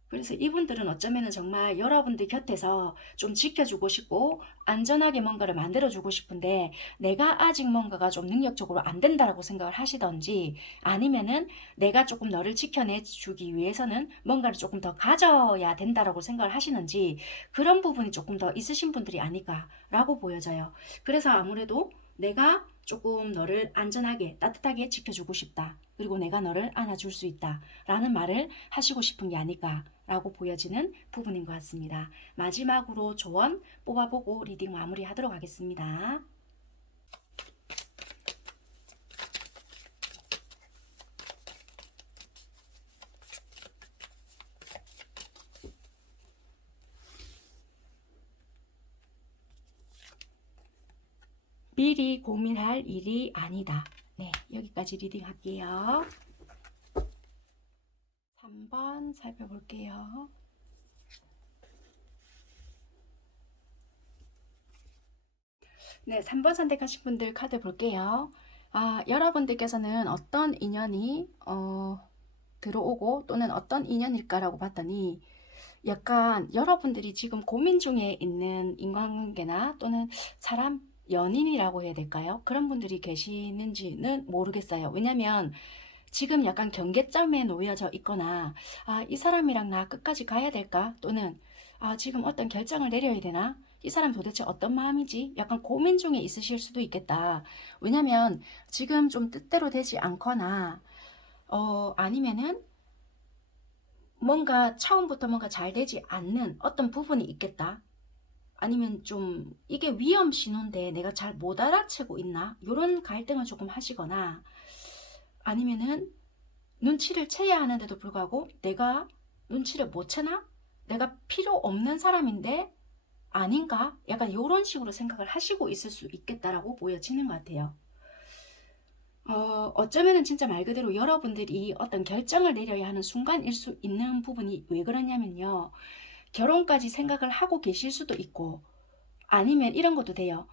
그래서 이분들은 어쩌면은 정말 여러분들 곁에서 좀 지켜주고 싶고 안전하게 뭔가를 만들어주고 싶은데 내가 아직 뭔가가 좀 능력적으로 안 된다라고 생각을 하시던지 아니면은 내가 조금 너를 지켜내주기 위해서는 뭔가를 조금 더 가져야 된다라고 생각을 하시는지 그런 부분이 조금 더 있으신 분들이 아닐까라고 보여져요. 그래서 아무래도 내가 조금 너를 안전하게 따뜻하게 지켜주고 싶다. 그리고 내가 너를 안아줄 수 있다 라는 말을 하시고 싶은 게 아닐까라고 보여지는 부분인 것 같습니다. 마지막으로 조언 뽑아보고 리딩 마무리하도록 하겠습니다. 미리 고민할 일이 아니다. 네, 여기까지 리딩 할게요. 3번 살펴볼게요. 네, 3번 선택하신 분들 카드 볼게요. 여러분들께서는 어떤 인연이 들어오고 또는 어떤 인연일까라고 봤더니 약간 여러분들이 지금 고민 중에 있는 인간관계나 또는 사람, 연인이라고 해야 될까요? 그런 분들이 계시는지는 모르겠어요. 왜냐면 지금 약간 경계점에 놓여져 있거나 이 사람이랑 나 끝까지 가야 될까? 또는 지금 어떤 결정을 내려야 되나? 이 사람 도대체 어떤 마음이지? 약간 고민 중에 있으실 수도 있겠다. 왜냐면 지금 좀 뜻대로 되지 않거나 아니면은 뭔가 처음부터 뭔가 잘 되지 않는 어떤 부분이 있겠다. 아니면 좀 이게 위험 신호인데 내가 잘 못 알아채고 있나? 이런 갈등을 조금 하시거나 아니면은 눈치를 채야 하는데도 불구하고 내가 눈치를 못 채나? 내가 필요 없는 사람인데 아닌가? 약간 이런 식으로 생각을 하시고 있을 수 있겠다라고 보여지는 것 같아요. 어쩌면은 진짜 말 그대로 여러분들이 어떤 결정을 내려야 하는 순간일 수 있는 부분이 왜 그러냐면요. 결혼까지 생각을 하고 계실 수도 있고 아니면 이런 것도 돼요.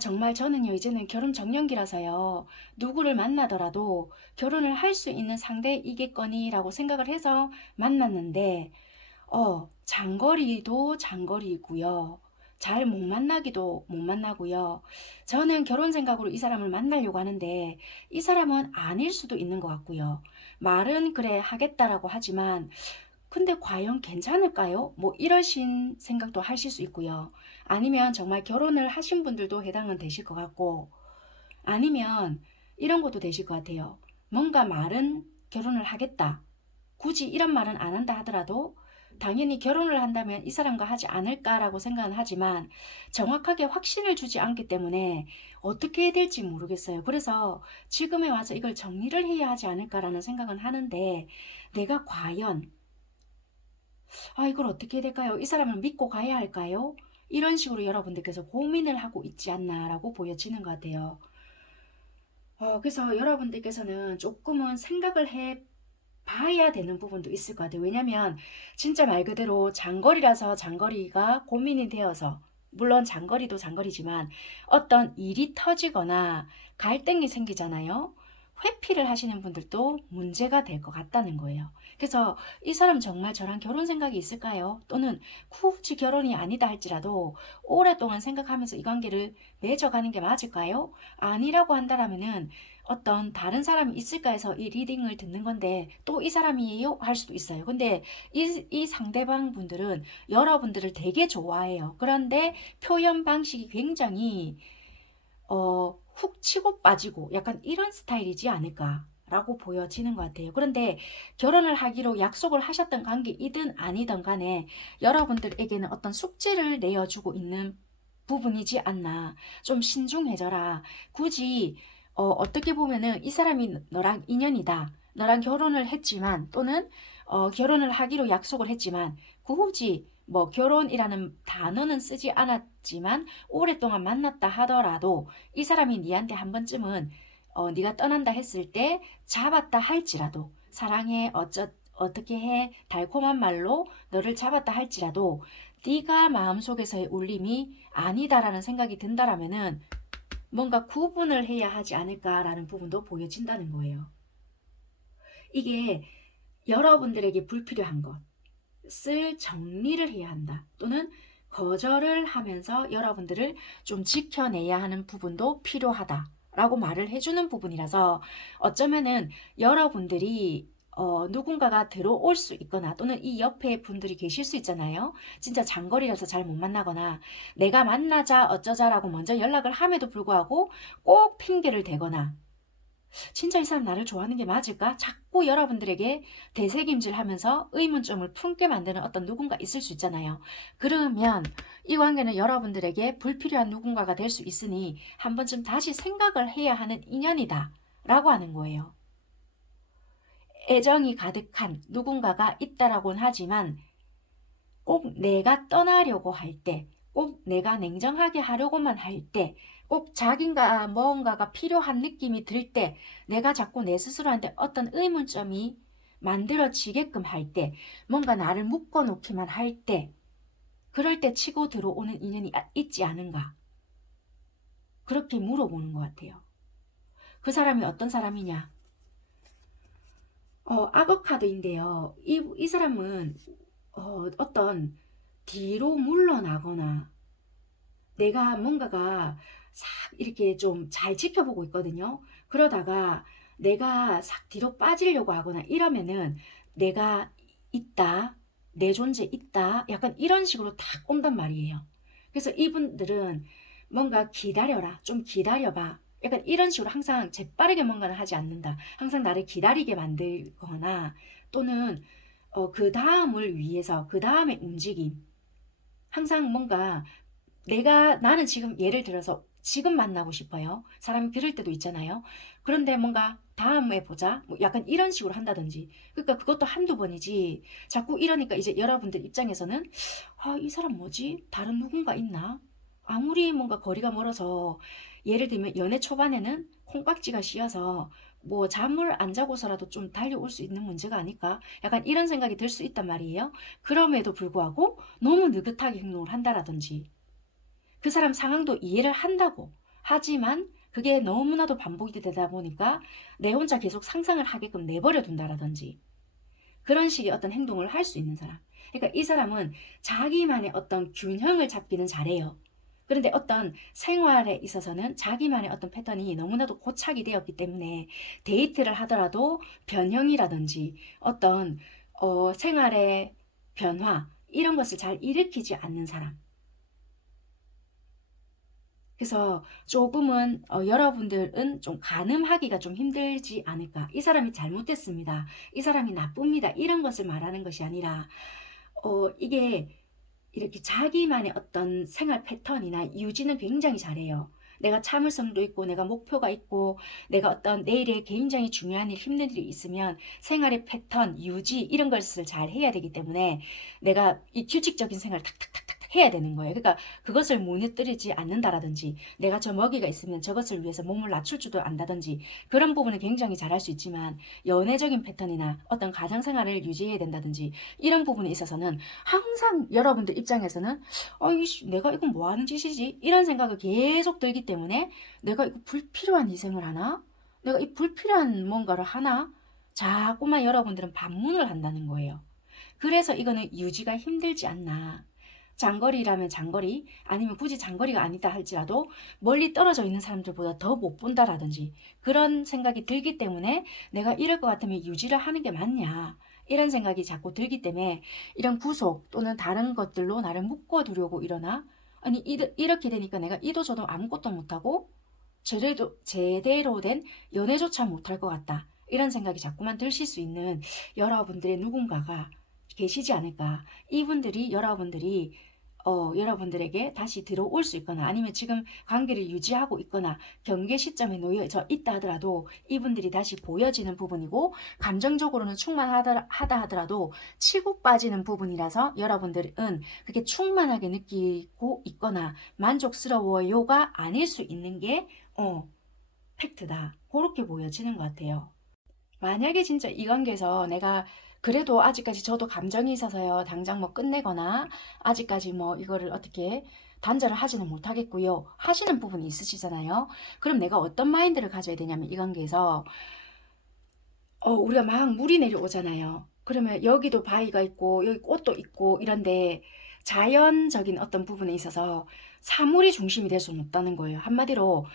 정말 저는요, 이제는 결혼 정년기라서요, 누구를 만나더라도 결혼을 할 수 있는 상대이겠거니라고 생각을 해서 만났는데, 장거리도 장거리이고요. 잘 못 만나기도 못 만나고요. 저는 결혼 생각으로 이 사람을 만나려고 하는데, 이 사람은 아닐 수도 있는 것 같고요. 말은 그래 하겠다라고 하지만, 근데 과연 괜찮을까요? 뭐 이러신 생각도 하실 수 있고요. 아니면 정말 결혼을 하신 분들도 해당은 되실 것 같고, 아니면 이런 것도 되실 것 같아요. 뭔가 말은 결혼을 하겠다. 굳이 이런 말은 안 한다 하더라도 당연히 결혼을 한다면 이 사람과 하지 않을까라고 생각은 하지만 정확하게 확신을 주지 않기 때문에 어떻게 해야 될지 모르겠어요. 그래서 지금에 와서 이걸 정리를 해야 하지 않을까라는 생각은 하는데 내가 과연 이걸 어떻게 해야 될까요? 이 사람을 믿고 가야 할까요? 이런 식으로 여러분들께서 고민을 하고 있지 않나라고 보여지는 것 같아요. 그래서 여러분들께서는 조금은 생각을 해 봐야 되는 부분도 있을 것 같아요. 왜냐면 진짜 말 그대로 장거리라서 장거리가 고민이 되어서 물론 장거리도 장거리지만 어떤 일이 터지거나 갈등이 생기잖아요. 회피를 하시는 분들도 문제가 될 것 같다는 거예요. 그래서 이 사람 정말 저랑 결혼 생각이 있을까요? 또는 굳이 결혼이 아니다 할지라도 오랫동안 생각하면서 이 관계를 맺어가는 게 맞을까요? 아니라고 한다면은 어떤 다른 사람이 있을까 해서 이 리딩을 듣는 건데 또 이 사람이에요? 할 수도 있어요. 근데 이 상대방 분들은 여러분들을 되게 좋아해요. 그런데 표현 방식이 굉장히 훅 치고 빠지고 약간 이런 스타일이지 않을까라고 보여지는 것 같아요. 그런데 결혼을 하기로 약속을 하셨던 관계이든 아니든 간에 여러분들에게는 어떤 숙제를 내어주고 있는 부분이지 않나. 좀 신중해져라. 굳이 어떻게 보면은 이 사람이 너랑 인연이다. 너랑 결혼을 했지만 또는 결혼을 하기로 약속을 했지만 굳이 뭐 결혼이라는 단어는 쓰지 않았지만 오랫동안 만났다 하더라도 이 사람이 니한테 한 번쯤은 네가 떠난다 했을 때 잡았다 할지라도 사랑해 어떻게 해 달콤한 말로 너를 잡았다 할지라도 네가 마음속에서의 울림이 아니다라는 생각이 든다라면은 뭔가 구분을 해야 하지 않을까라는 부분도 보여진다는 거예요. 이게 여러분들에게 불필요한 것을 정리를 해야 한다. 또는 거절을 하면서 여러분들을 좀 지켜내야 하는 부분도 필요하다. 라고 말을 해주는 부분이라서 어쩌면은 여러분들이 누군가가 들어올 수 있거나 또는 이 옆에 분들이 계실 수 있잖아요. 진짜 장거리라서 잘 못 만나거나 내가 만나자 어쩌자라고 먼저 연락을 함에도 불구하고 꼭 핑계를 대거나 진짜 이 사람 나를 좋아하는 게 맞을까? 자꾸 여러분들에게 되새김질하면서 의문점을 품게 만드는 어떤 누군가 있을 수 있잖아요. 그러면 이 관계는 여러분들에게 불필요한 누군가가 될 수 있으니 한 번쯤 다시 생각을 해야 하는 인연이다 라고 하는 거예요. 애정이 가득한 누군가가 있다라고는 하지만 꼭 내가 떠나려고 할 때, 꼭 내가 냉정하게 하려고만 할 때, 꼭 자기가 뭔가가 필요한 느낌이 들 때, 내가 자꾸 내 스스로한테 어떤 의문점이 만들어지게끔 할 때, 뭔가 나를 묶어놓기만 할 때, 그럴 때 치고 들어오는 인연이 있지 않은가. 그렇게 물어보는 것 같아요. 그 사람이 어떤 사람이냐? 악어 카드인데요. 이 사람은 어떤 뒤로 물러나거나 내가 뭔가가 싹 이렇게 좀 잘 지켜보고 있거든요. 그러다가 내가 싹 뒤로 빠지려고 하거나 이러면은 내가 있다, 내 존재 있다, 약간 이런 식으로 탁 온단 말이에요. 그래서 이분들은 뭔가 기다려라, 좀 기다려봐. 약간 이런 식으로 항상 재빠르게 뭔가를 하지 않는다. 항상 나를 기다리게 만들거나 또는 그 다음을 위해서 그 다음의 움직임. 항상 뭔가 나는 지금 예를 들어서 지금 만나고 싶어요. 사람이 그럴 때도 있잖아요. 그런데 뭔가 다음에 보자. 뭐 약간 이런 식으로 한다든지. 그러니까 그것도 한두 번이지. 자꾸 이러니까 이제 여러분들 입장에서는 이 사람 뭐지? 다른 누군가 있나? 아무리 뭔가 거리가 멀어서 예를 들면 연애 초반에는 콩깍지가 씌어서 뭐 잠을 안 자고서라도 좀 달려올 수 있는 문제가 아닐까? 약간 이런 생각이 들 수 있단 말이에요. 그럼에도 불구하고 너무 느긋하게 행동을 한다라든지 그 사람 상황도 이해를 한다고. 하지만 그게 너무나도 반복이 되다 보니까 내 혼자 계속 상상을 하게끔 내버려 둔다라든지 그런 식의 어떤 행동을 할 수 있는 사람. 그러니까 이 사람은 자기만의 어떤 균형을 잡기는 잘해요. 그런데 어떤 생활에 있어서는 자기만의 어떤 패턴이 너무나도 고착이 되었기 때문에 데이트를 하더라도 변형이라든지 어떤 생활의 변화 이런 것을 잘 일으키지 않는 사람. 그래서 조금은 여러분들은 좀 가늠하기가 좀 힘들지 않을까. 이 사람이 잘못됐습니다. 이 사람이 나쁩니다. 이런 것을 말하는 것이 아니라 이게 이렇게 자기만의 어떤 생활 패턴이나 유지는 굉장히 잘해요. 내가 참을성도 있고 내가 목표가 있고 내가 어떤 내일에 굉장히 중요한 일 힘든 일이 있으면 생활의 패턴 유지 이런 것을 잘 해야 되기 때문에 내가 이 규칙적인 생활을 탁탁탁탁 해야 되는 거예요. 그러니까 그것을 무너뜨리지 않는다라든지 내가 저 먹이가 있으면 저것을 위해서 몸을 낮출 줄도 안다든지 그런 부분은 굉장히 잘할 수 있지만 연애적인 패턴이나 어떤 가정생활을 유지해야 된다든지 이런 부분에 있어서는 항상 여러분들 입장에서는 내가 이건 뭐 하는 짓이지? 이런 생각이 계속 들기 때문에 내가 이거 불필요한 희생을 하나? 내가 이 불필요한 뭔가를 하나? 자꾸만 여러분들은 반문을 한다는 거예요. 그래서 이거는 유지가 힘들지 않나. 장거리라면 장거리 아니면 굳이 장거리가 아니다 할지라도 멀리 떨어져 있는 사람들보다 더 못 본다라든지 그런 생각이 들기 때문에 내가 이럴 것 같으면 유지를 하는 게 맞냐 이런 생각이 자꾸 들기 때문에 이런 구속 또는 다른 것들로 나를 묶어두려고 일어나 아니 이렇게 되니까 내가 이도저도 아무것도 못하고 제대로 된 연애조차 못할 것 같다 이런 생각이 자꾸만 드실 수 있는 여러분들의 누군가가 계시지 않을까. 이분들이 여러분들에게 다시 들어올 수 있거나 아니면 지금 관계를 유지하고 있거나 경계 시점에 놓여져 있다 하더라도 이분들이 다시 보여지는 부분이고 감정적으로는 충만하다 하더라도 치고 빠지는 부분이라서 여러분들은 그게 충만하게 느끼고 있거나 만족스러워요가 아닐 수 있는 게 팩트다. 그렇게 보여지는 것 같아요. 만약에 진짜 이 관계에서 내가 그래도 아직까지 저도 감정이 있어서요. 당장 뭐 끝내거나 아직까지 뭐 이거를 어떻게 단절을 하지는 못하겠고요. 하시는 부분이 있으시잖아요. 그럼 내가 어떤 마인드를 가져야 되냐면 이 관계에서 우리가 막 물이 내려오잖아요. 그러면 여기도 바위가 있고 여기 꽃도 있고 이런데 자연적인 어떤 부분에 있어서 사물이 중심이 될 수는 없다는 거예요. 한마디로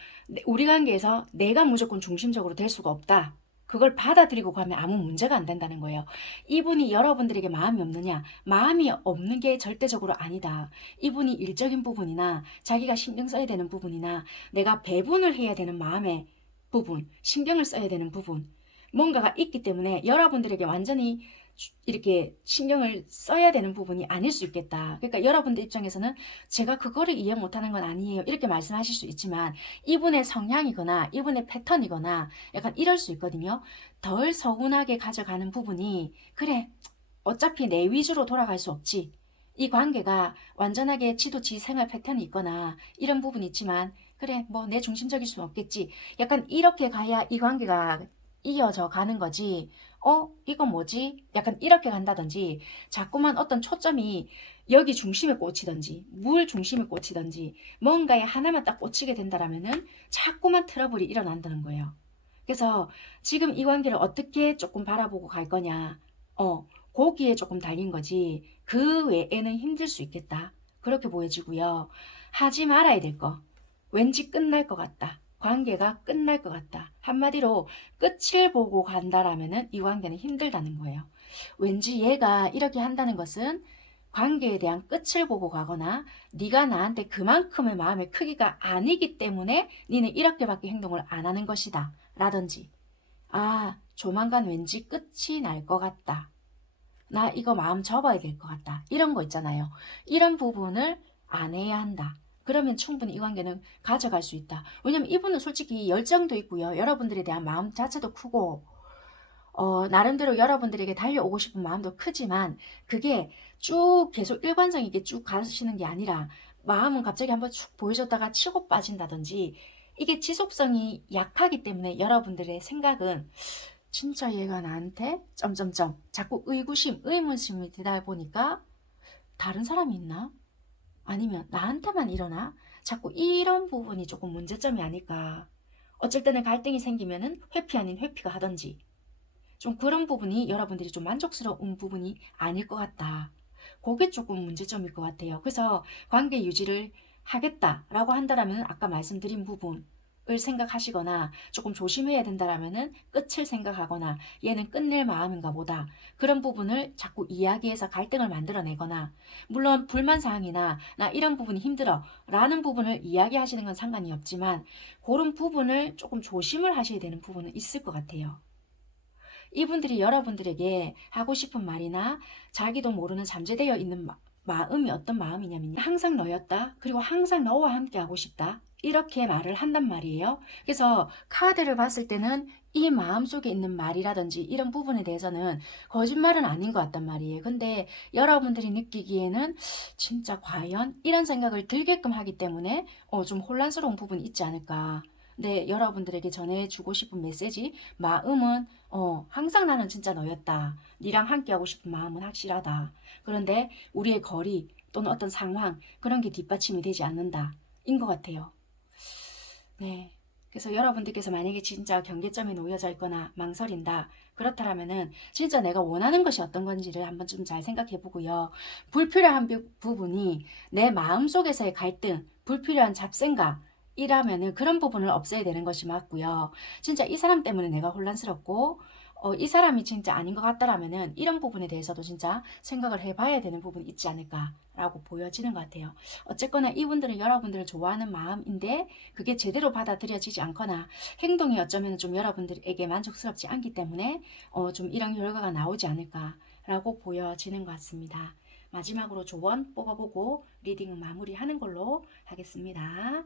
우리 관계에서 내가 무조건 중심적으로 될 수가 없다. 그걸 받아들이고 가면 아무 문제가 안 된다는 거예요. 이분이 여러분들에게 마음이 없느냐? 마음이 없는 게 절대적으로 아니다. 이분이 일적인 부분이나 자기가 신경 써야 되는 부분이나 내가 배분을 해야 되는 마음에 부분, 신경을 써야 되는 부분, 뭔가가 있기 때문에 여러분들에게 완전히 이렇게 신경을 써야 되는 부분이 아닐 수 있겠다. 그러니까 여러분들 입장에서는 제가 그거를 이해 못하는 건 아니에요, 이렇게 말씀하실 수 있지만 이분의 성향이거나 이분의 패턴이거나 약간 이럴 수 있거든요. 덜 서운하게 가져가는 부분이, 그래, 어차피 내 위주로 돌아갈 수 없지, 이 관계가 완전하게 지도 지 생활 패턴이 있거나 이런 부분이 있지만 그래, 뭐 내 중심적일 수는 없겠지, 약간 이렇게 가야 이 관계가 이어져 가는 거지. 이거 뭐지? 약간 이렇게 간다든지, 자꾸만 어떤 초점이 여기 중심에 꽂히든지 물 중심에 꽂히든지 뭔가에 하나만 딱 꽂히게 된다라면은 자꾸만 트러블이 일어난다는 거예요. 그래서 지금 이 관계를 어떻게 조금 바라보고 갈 거냐, 거기에 조금 달린 거지 그 외에는 힘들 수 있겠다, 그렇게 보여지고요. 하지 말아야 될 거, 왠지 끝날 것 같다, 관계가 끝날 것 같다, 한마디로 끝을 보고 간다라면은 이 관계는 힘들다는 거예요. 왠지 얘가 이렇게 한다는 것은 관계에 대한 끝을 보고 가거나 네가 나한테 그만큼의 마음의 크기가 아니기 때문에 니는 이렇게밖에 행동을 안 하는 것이다 라든지, 조만간 왠지 끝이 날 것 같다, 나 이거 마음 접어야 될 것 같다, 이런 거 있잖아요. 이런 부분을 안 해야 한다. 그러면 충분히 이 관계는 가져갈 수 있다. 왜냐면 이분은 솔직히 열정도 있고요, 여러분들에 대한 마음 자체도 크고, 나름대로 여러분들에게 달려오고 싶은 마음도 크지만 그게 쭉 계속 일관성있게 쭉 가시는 게 아니라 마음은 갑자기 한번 쭉 보여줬다가 치고 빠진다든지, 이게 지속성이 약하기 때문에 여러분들의 생각은 진짜 얘가 나한테 점점점 자꾸 의구심, 의문심이 되다 보니까 다른 사람이 있나? 아니면 나한테만 일어나? 자꾸 이런 부분이 조금 문제점이 아닐까. 어쩔 때는 갈등이 생기면은 회피 아닌 회피가 하던지, 좀 그런 부분이 여러분들이 좀 만족스러운 부분이 아닐 것 같다. 그게 조금 문제점일 것 같아요. 그래서 관계 유지를 하겠다라고 한다라면 아까 말씀드린 부분을 생각하시거나, 조금 조심해야 된다라면은 끝을 생각하거나 얘는 끝낼 마음인가 보다, 그런 부분을 자꾸 이야기해서 갈등을 만들어내거나, 물론 불만사항이나 나 이런 부분이 힘들어 라는 부분을 이야기하시는 건 상관이 없지만 그런 부분을 조금 조심을 하셔야 되는 부분은 있을 것 같아요. 이분들이 여러분들에게 하고 싶은 말이나 자기도 모르는 잠재되어 있는 마음이 어떤 마음이냐면, 항상 너였다, 그리고 항상 너와 함께 하고 싶다, 이렇게 말을 한단 말이에요. 그래서 카드를 봤을 때는 이 마음속에 있는 말이라든지 이런 부분에 대해서는 거짓말은 아닌 것 같단 말이에요. 근데 여러분들이 느끼기에는 진짜 과연 이런 생각을 들게끔 하기 때문에 좀 혼란스러운 부분이 있지 않을까. 근데 여러분들에게 전해주고 싶은 메시지, 마음은 항상 나는 진짜 너였다, 니랑 함께하고 싶은 마음은 확실하다, 그런데 우리의 거리 또는 어떤 상황, 그런 게 뒷받침이 되지 않는다, 인 것 같아요. 네. 그래서 여러분들께서 만약에 진짜 경계점에 놓여져 있거나 망설인다, 그렇다면은 진짜 내가 원하는 것이 어떤 건지를 한번 좀 잘 생각해 보고요. 불필요한 부분이 내 마음속에서의 갈등, 불필요한 잡생각 이라면은 그런 부분을 없애야 되는 것이 맞고요. 진짜 이 사람 때문에 내가 혼란스럽고 이 사람이 진짜 아닌 것 같다라면은 이런 부분에 대해서도 진짜 생각을 해봐야 되는 부분이 있지 않을까라고 보여지는 것 같아요. 어쨌거나 이분들은 여러분들을 좋아하는 마음인데 그게 제대로 받아들여지지 않거나 행동이 어쩌면 좀 여러분들에게 만족스럽지 않기 때문에 좀 이런 결과가 나오지 않을까라고 보여지는 것 같습니다. 마지막으로 조언 뽑아보고 리딩은 마무리하는 걸로 하겠습니다.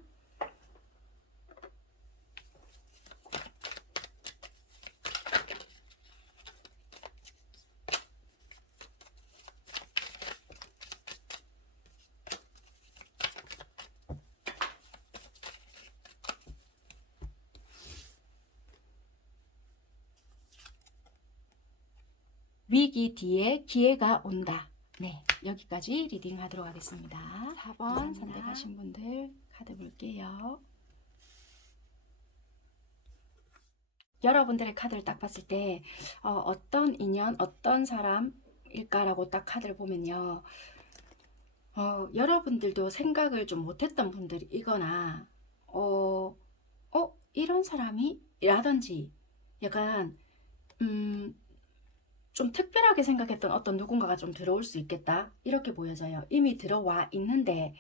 위기 뒤에 기회가 온다. 네, 여기까지 리딩 하도록 하겠습니다. 4번 선택하신 분들 카드 볼게요. 여러분들의 카드를 딱 봤을 때 어떤 인연, 어떤 사람일까라고 딱 카드를 보면요. 여러분들도 생각을 좀 못했던 분들이거나 이런 사람이? 라든지 약간 좀 특별하게 생각했던 어떤 누군가가 좀 들어올 수 있겠다, 이렇게 보여져요. 이미 들어와 있는데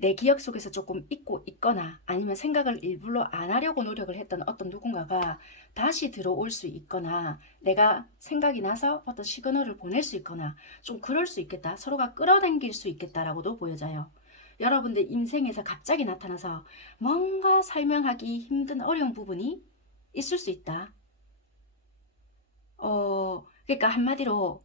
내 기억 속에서 조금 잊고 있거나 아니면 생각을 일부러 안 하려고 노력을 했던 어떤 누군가가 다시 들어올 수 있거나 내가 생각이 나서 어떤 시그널을 보낼 수 있거나 좀 그럴 수 있겠다. 서로가 끌어당길 수 있겠다라고도 보여져요. 여러분들 인생에서 갑자기 나타나서 뭔가 설명하기 힘든 어려운 부분이 있을 수 있다. 그러니까 한마디로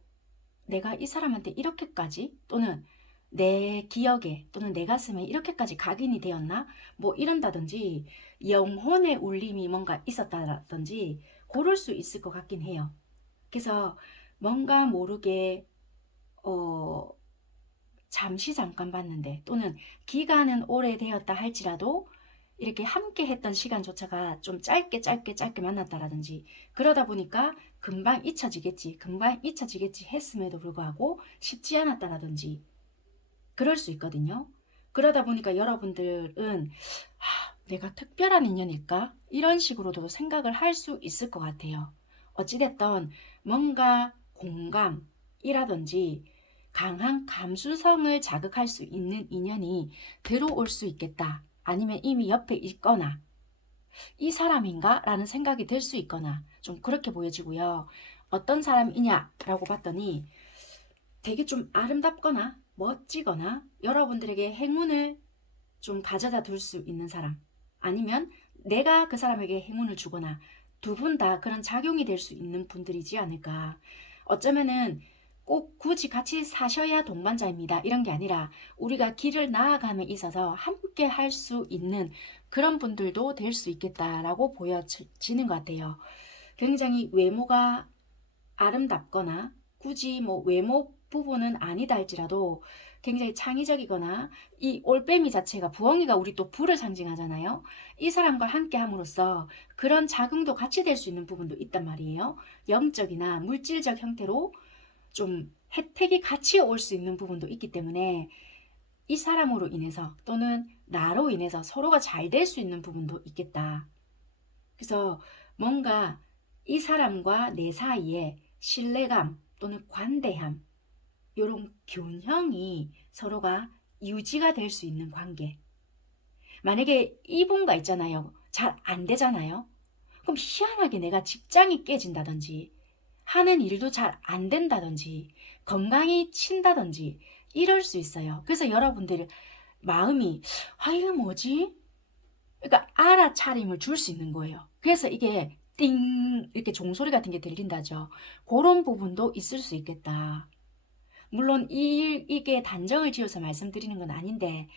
내가 이 사람한테 이렇게까지 또는 내 기억에 또는 내 가슴에 이렇게까지 각인이 되었나? 뭐 이런다든지 영혼의 울림이 뭔가 있었다든지 고를 수 있을 것 같긴 해요. 그래서 뭔가 모르게 어, 잠시 잠깐 봤는데 또는 기간은 오래되었다 할지라도 이렇게 함께 했던 시간조차가 좀 짧게 만났다라든지 그러다 보니까 금방 잊혀지겠지 했음에도 불구하고 쉽지 않았다라든지 그럴 수 있거든요. 그러다 보니까 여러분들은 내가 특별한 인연일까? 이런 식으로도 생각을 할 수 있을 것 같아요. 어찌됐든 뭔가 공감이라든지 강한 감수성을 자극할 수 있는 인연이 들어올 수 있겠다. 아니면 이미 옆에 있거나 이 사람인가? 라는 생각이 들 수 있거나 좀 그렇게 보여지고요. 어떤 사람이냐라고 봤더니 되게 좀 아름답거나 멋지거나 여러분들에게 행운을 좀 가져다 둘 수 있는 사람 아니면 내가 그 사람에게 행운을 주거나 두 분 다 그런 작용이 될 수 있는 분들이지 않을까. 어쩌면은 꼭 굳이 같이 사셔야 동반자입니다. 이런 게 아니라 우리가 길을 나아감에 있어서 함께 할 수 있는 그런 분들도 될 수 있겠다라고 보여지는 것 같아요. 굉장히 외모가 아름답거나 굳이 뭐 외모 부분은 아니다 할지라도 굉장히 창의적이거나 이 올빼미 자체가 부엉이가 우리 또 불을 상징하잖아요. 이 사람과 함께 함으로써 그런 작용도 같이 될 수 있는 부분도 있단 말이에요. 영적이나 물질적 형태로 좀 혜택이 같이 올 수 있는 부분도 있기 때문에 이 사람으로 인해서 또는 나로 인해서 서로가 잘 될 수 있는 부분도 있겠다. 그래서 뭔가 이 사람과 내 사이에 신뢰감 또는 관대함 이런 균형이 서로가 유지가 될 수 있는 관계. 만약에 이분과 있잖아요. 잘 안 되잖아요. 그럼 희한하게 내가 직장이 깨진다든지 하는 일도 잘 안 된다든지 건강이 친다든지 이럴 수 있어요. 그래서 여러분들 마음이 이거 뭐지? 그러니까 알아차림을 줄 수 있는 거예요. 그래서 이게 띵 이렇게 종소리 같은 게 들린다죠. 그런 부분도 있을 수 있겠다. 물론 이게 단정을 지어서 말씀드리는 건 아닌데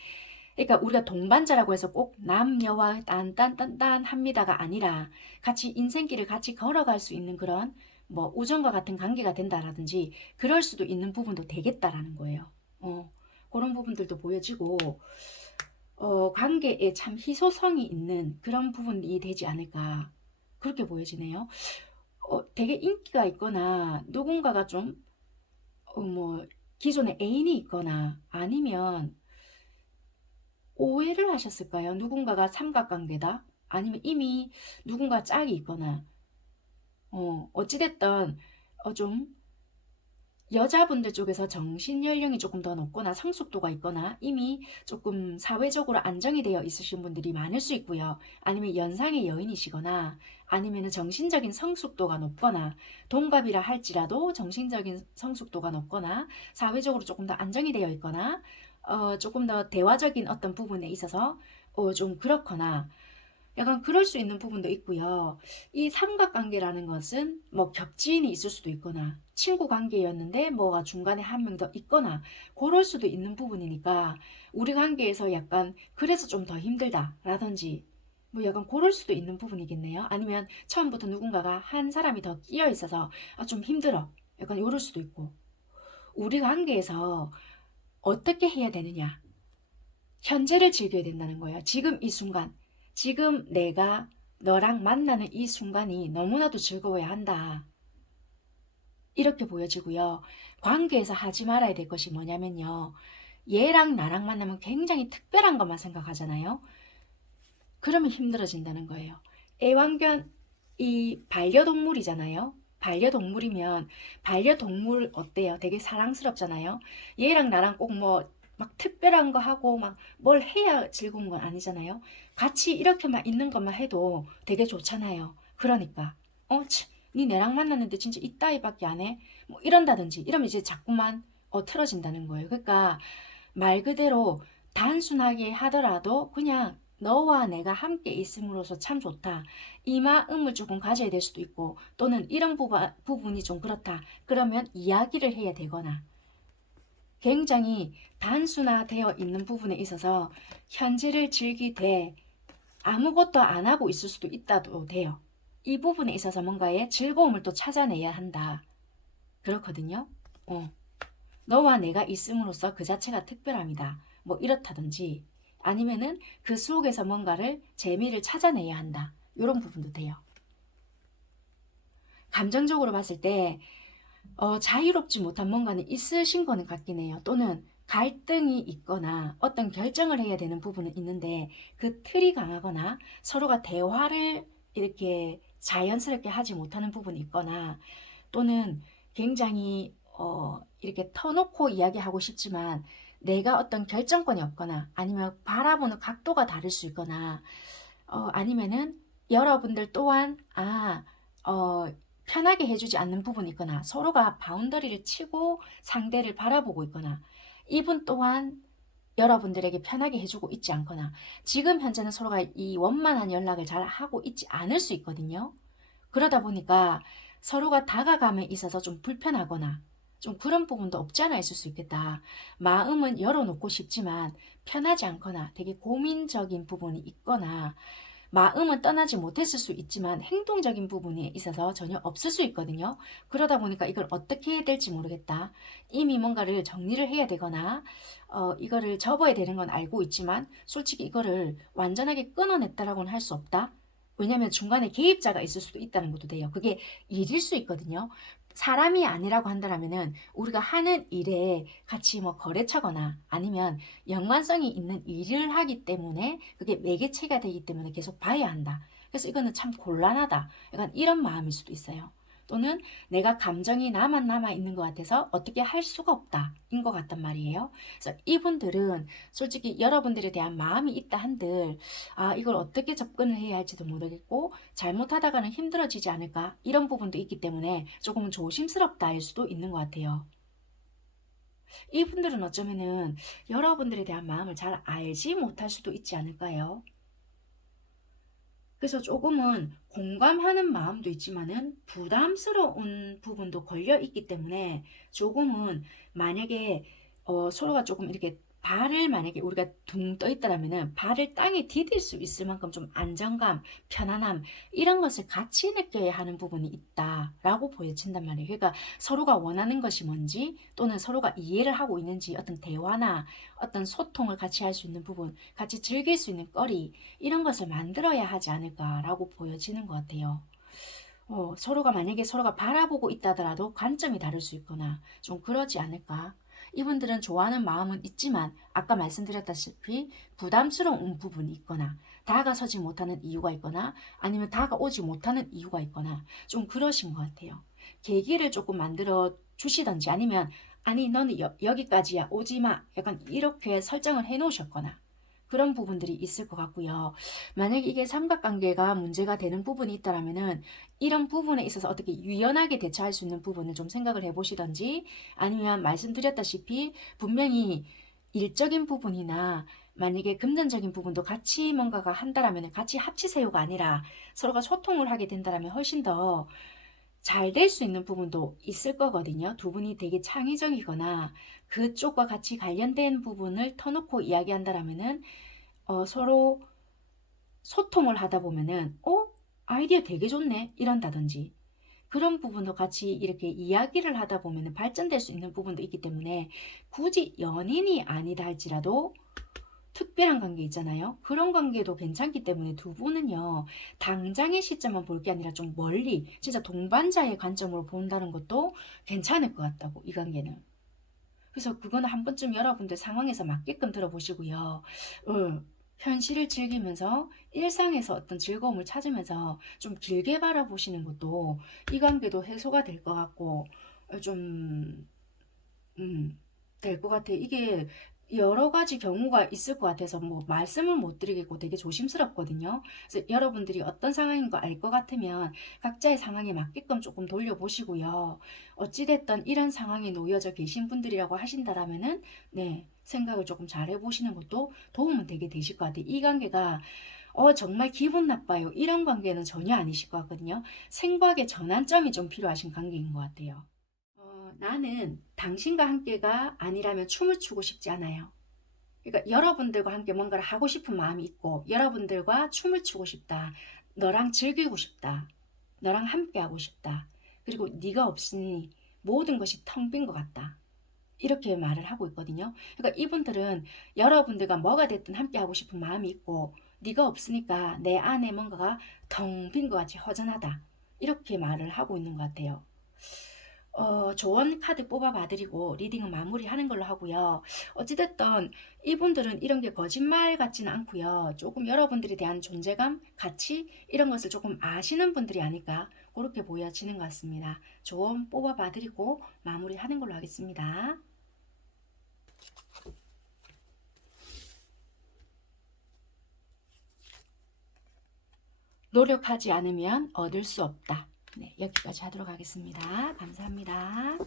그러니까 우리가 동반자라고 해서 꼭 남녀와 딴딴딴딴합니다가 아니라 같이 인생길을 같이 걸어갈 수 있는 그런 뭐 우정과 같은 관계가 된다라든지 그럴 수도 있는 부분도 되겠다라는 거예요. 그런 부분들도 보여지고 관계에 참 희소성이 있는 그런 부분이 되지 않을까 그렇게 보여지네요. 되게 인기가 있거나 누군가가 좀 뭐 기존에 애인이 있거나 아니면 오해를 하셨을까요? 누군가가 삼각관계다? 아니면 이미 누군가 짝이 있거나 어찌됐든 좀 여자분들 쪽에서 정신연령이 조금 더 높거나 성숙도가 있거나 이미 조금 사회적으로 안정이 되어 있으신 분들이 많을 수 있고요. 아니면 연상의 여인이시거나 아니면 정신적인 성숙도가 높거나 동갑이라 할지라도 정신적인 성숙도가 높거나 사회적으로 조금 더 안정이 되어 있거나 조금 더 대화적인 어떤 부분에 있어서 좀 그렇거나 약간 그럴 수 있는 부분도 있고요. 이 삼각관계라는 것은 뭐 겹지인이 있을 수도 있거나 친구 관계였는데 뭐가 중간에 한 명 더 있거나 그럴 수도 있는 부분이니까 우리 관계에서 약간 그래서 좀 더 힘들다라든지 뭐 약간 그럴 수도 있는 부분이겠네요. 아니면 처음부터 누군가가 한 사람이 더 끼어 있어서 좀 힘들어. 약간 이럴 수도 있고 우리 관계에서 어떻게 해야 되느냐. 현재를 즐겨야 된다는 거예요. 지금 이 순간. 지금 내가 너랑 만나는 이 순간이 너무나도 즐거워야 한다. 이렇게 보여지고요. 관계에서 하지 말아야 될 것이 뭐냐면요. 얘랑 나랑 만나면 굉장히 특별한 것만 생각하잖아요. 그러면 힘들어진다는 거예요. 애완견이 반려동물이잖아요. 반려동물이면 반려동물 어때요? 되게 사랑스럽잖아요. 얘랑 나랑 꼭 뭐 막 특별한 거 하고 막 뭘 해야 즐거운 건 아니잖아요. 같이 이렇게만 있는 것만 해도 되게 좋잖아요. 그러니까 참, 니 내랑 만났는데 진짜 이따위밖에 안 해? 뭐 이런다든지 이러면 이제 자꾸만 틀어진다는 거예요. 그러니까 말 그대로 단순하게 하더라도 그냥 너와 내가 함께 있음으로써 참 좋다. 이 마음을 조금 가져야 될 수도 있고 또는 이런 부분이 좀 그렇다. 그러면 이야기를 해야 되거나 굉장히 단순화되어 있는 부분에 있어서 현재를 즐기되 아무것도 안 하고 있을 수도 있다도 돼요. 이 부분에 있어서 뭔가의 즐거움을 또 찾아내야 한다. 그렇거든요. 너와 내가 있음으로써 그 자체가 특별합니다. 뭐 이렇다든지 아니면은 그 속에서 뭔가를 재미를 찾아내야 한다. 이런 부분도 돼요. 감정적으로 봤을 때 자유롭지 못한 뭔가는 있으신 거는 같긴 해요. 또는 갈등이 있거나 어떤 결정을 해야 되는 부분은 있는데 그 틀이 강하거나 서로가 대화를 이렇게 자연스럽게 하지 못하는 부분이 있거나 또는 굉장히 이렇게 터놓고 이야기하고 싶지만 내가 어떤 결정권이 없거나 아니면 바라보는 각도가 다를 수 있거나 아니면은 여러분들 또한 편하게 해주지 않는 부분이 있거나 서로가 바운더리를 치고 상대를 바라보고 있거나 이분 또한 여러분들에게 편하게 해주고 있지 않거나 지금 현재는 서로가 이 원만한 연락을 잘 하고 있지 않을 수 있거든요. 그러다 보니까 서로가 다가감에 있어서 좀 불편하거나 좀 그런 부분도 없지 않아 있을 수 있겠다. 마음은 열어놓고 싶지만 편하지 않거나 되게 고민적인 부분이 있거나 마음은 떠나지 못했을 수 있지만 행동적인 부분에 있어서 전혀 없을 수 있거든요. 그러다 보니까 이걸 어떻게 해야 될지 모르겠다. 이미 뭔가를 정리를 해야 되거나 이거를 접어야 되는 건 알고 있지만 솔직히 이거를 완전하게 끊어냈다라고는 할 수 없다. 왜냐하면 중간에 개입자가 있을 수도 있다는 것도 돼요. 그게 일일 수 있거든요. 사람이 아니라고 한다면은 우리가 하는 일에 같이 뭐 거래처거나 아니면 연관성이 있는 일을 하기 때문에 그게 매개체가 되기 때문에 계속 봐야 한다. 그래서 이거는 참 곤란하다. 약간 이런 마음일 수도 있어요. 또는 내가 감정이 나만 남아 있는 것 같아서 어떻게 할 수가 없다. 인 것 같단 말이에요. 그래서 이분들은 솔직히 여러분들에 대한 마음이 있다 한들 이걸 어떻게 접근을 해야 할지도 모르겠고 잘못하다가는 힘들어지지 않을까 이런 부분도 있기 때문에 조금 조심스럽다일 수도 있는 것 같아요. 이분들은 어쩌면은 여러분들에 대한 마음을 잘 알지 못할 수도 있지 않을까요? 그래서 조금은 공감하는 마음도 있지만은 부담스러운 부분도 걸려 있기 때문에 조금은 만약에 서로가 조금 이렇게 발을 만약에 우리가 둥 떠 있다라면은 발을 땅에 디딜 수 있을 만큼 좀 안정감, 편안함 이런 것을 같이 느껴야 하는 부분이 있다라고 보여진단 말이에요. 그러니까 서로가 원하는 것이 뭔지 또는 서로가 이해를 하고 있는지 어떤 대화나 어떤 소통을 같이 할 수 있는 부분, 같이 즐길 수 있는 거리 이런 것을 만들어야 하지 않을까라고 보여지는 것 같아요. 서로가 만약에 서로가 바라보고 있다더라도 관점이 다를 수 있거나 좀 그러지 않을까. 이분들은 좋아하는 마음은 있지만 아까 말씀드렸다시피 부담스러운 부분이 있거나 다가서지 못하는 이유가 있거나 아니면 다가오지 못하는 이유가 있거나 좀 그러신 것 같아요. 계기를 조금 만들어 주시던지 아니면 아니 너는 여기까지야 오지 마 약간 이렇게 설정을 해 놓으셨거나 그런 부분들이 있을 것 같고요. 만약에 이게 삼각관계가 문제가 되는 부분이 있다라면은 이런 부분에 있어서 어떻게 유연하게 대처할 수 있는 부분을 좀 생각을 해보시던지 아니면 말씀드렸다시피 분명히 일적인 부분이나 만약에 금전적인 부분도 같이 뭔가가 한다라면 같이 합치세요가 아니라 서로가 소통을 하게 된다라면 훨씬 더 잘 될 수 있는 부분도 있을 거거든요. 두 분이 되게 창의적이거나 그쪽과 같이 관련된 부분을 터놓고 이야기한다라면은 서로 소통을 하다 보면은 아이디어 되게 좋네 이런다든지 그런 부분도 같이 이렇게 이야기를 하다 보면 발전될 수 있는 부분도 있기 때문에 굳이 연인이 아니다 할지라도 특별한 관계 있잖아요. 그런 관계도 괜찮기 때문에 두 분은요, 당장의 시점만 볼 게 아니라 좀 멀리, 진짜 동반자의 관점으로 본다는 것도 괜찮을 것 같다고, 이 관계는. 그래서 그거는 한 번쯤 여러분들 상황에서 맞게끔 들어보시고요. 현실을 즐기면서 일상에서 어떤 즐거움을 찾으면서 좀 길게 바라보시는 것도 이 관계도 해소가 될 것 같고 좀 될 것 같아요. 이게 여러 가지 경우가 있을 것 같아서 뭐 말씀을 못 드리겠고 되게 조심스럽거든요. 그래서 여러분들이 어떤 상황인 거 알 것 같으면 각자의 상황에 맞게끔 조금 돌려보시고요. 어찌됐든 이런 상황에 놓여져 계신 분들이라고 하신다라면은 네, 생각을 조금 잘 해보시는 것도 도움은 되게 되실 것 같아요. 이 관계가 정말 기분 나빠요. 이런 관계는 전혀 아니실 것 같거든요. 생각의 전환점이 좀 필요하신 관계인 것 같아요. 나는 당신과 함께가 아니라면 춤을 추고 싶지 않아요. 그러니까 여러분들과 함께 뭔가를 하고 싶은 마음이 있고 여러분들과 춤을 추고 싶다. 너랑 즐기고 싶다. 너랑 함께 하고 싶다. 그리고 네가 없으니 모든 것이 텅 빈 것 같다. 이렇게 말을 하고 있거든요. 그러니까 이분들은 여러분들과 뭐가 됐든 함께 하고 싶은 마음이 있고 네가 없으니까 내 안에 뭔가가 텅 빈 것 같이 허전하다. 이렇게 말을 하고 있는 것 같아요. 조언 카드 뽑아 봐드리고 리딩은 마무리하는 걸로 하고요. 어찌됐든 이분들은 이런 게 거짓말 같지는 않고요. 조금 여러분들에 대한 존재감, 가치 이런 것을 조금 아시는 분들이 아닐까 그렇게 보여지는 것 같습니다. 조언 뽑아 봐드리고 마무리하는 걸로 하겠습니다. 노력하지 않으면 얻을 수 없다. 네, 여기까지 하도록 하겠습니다. 감사합니다.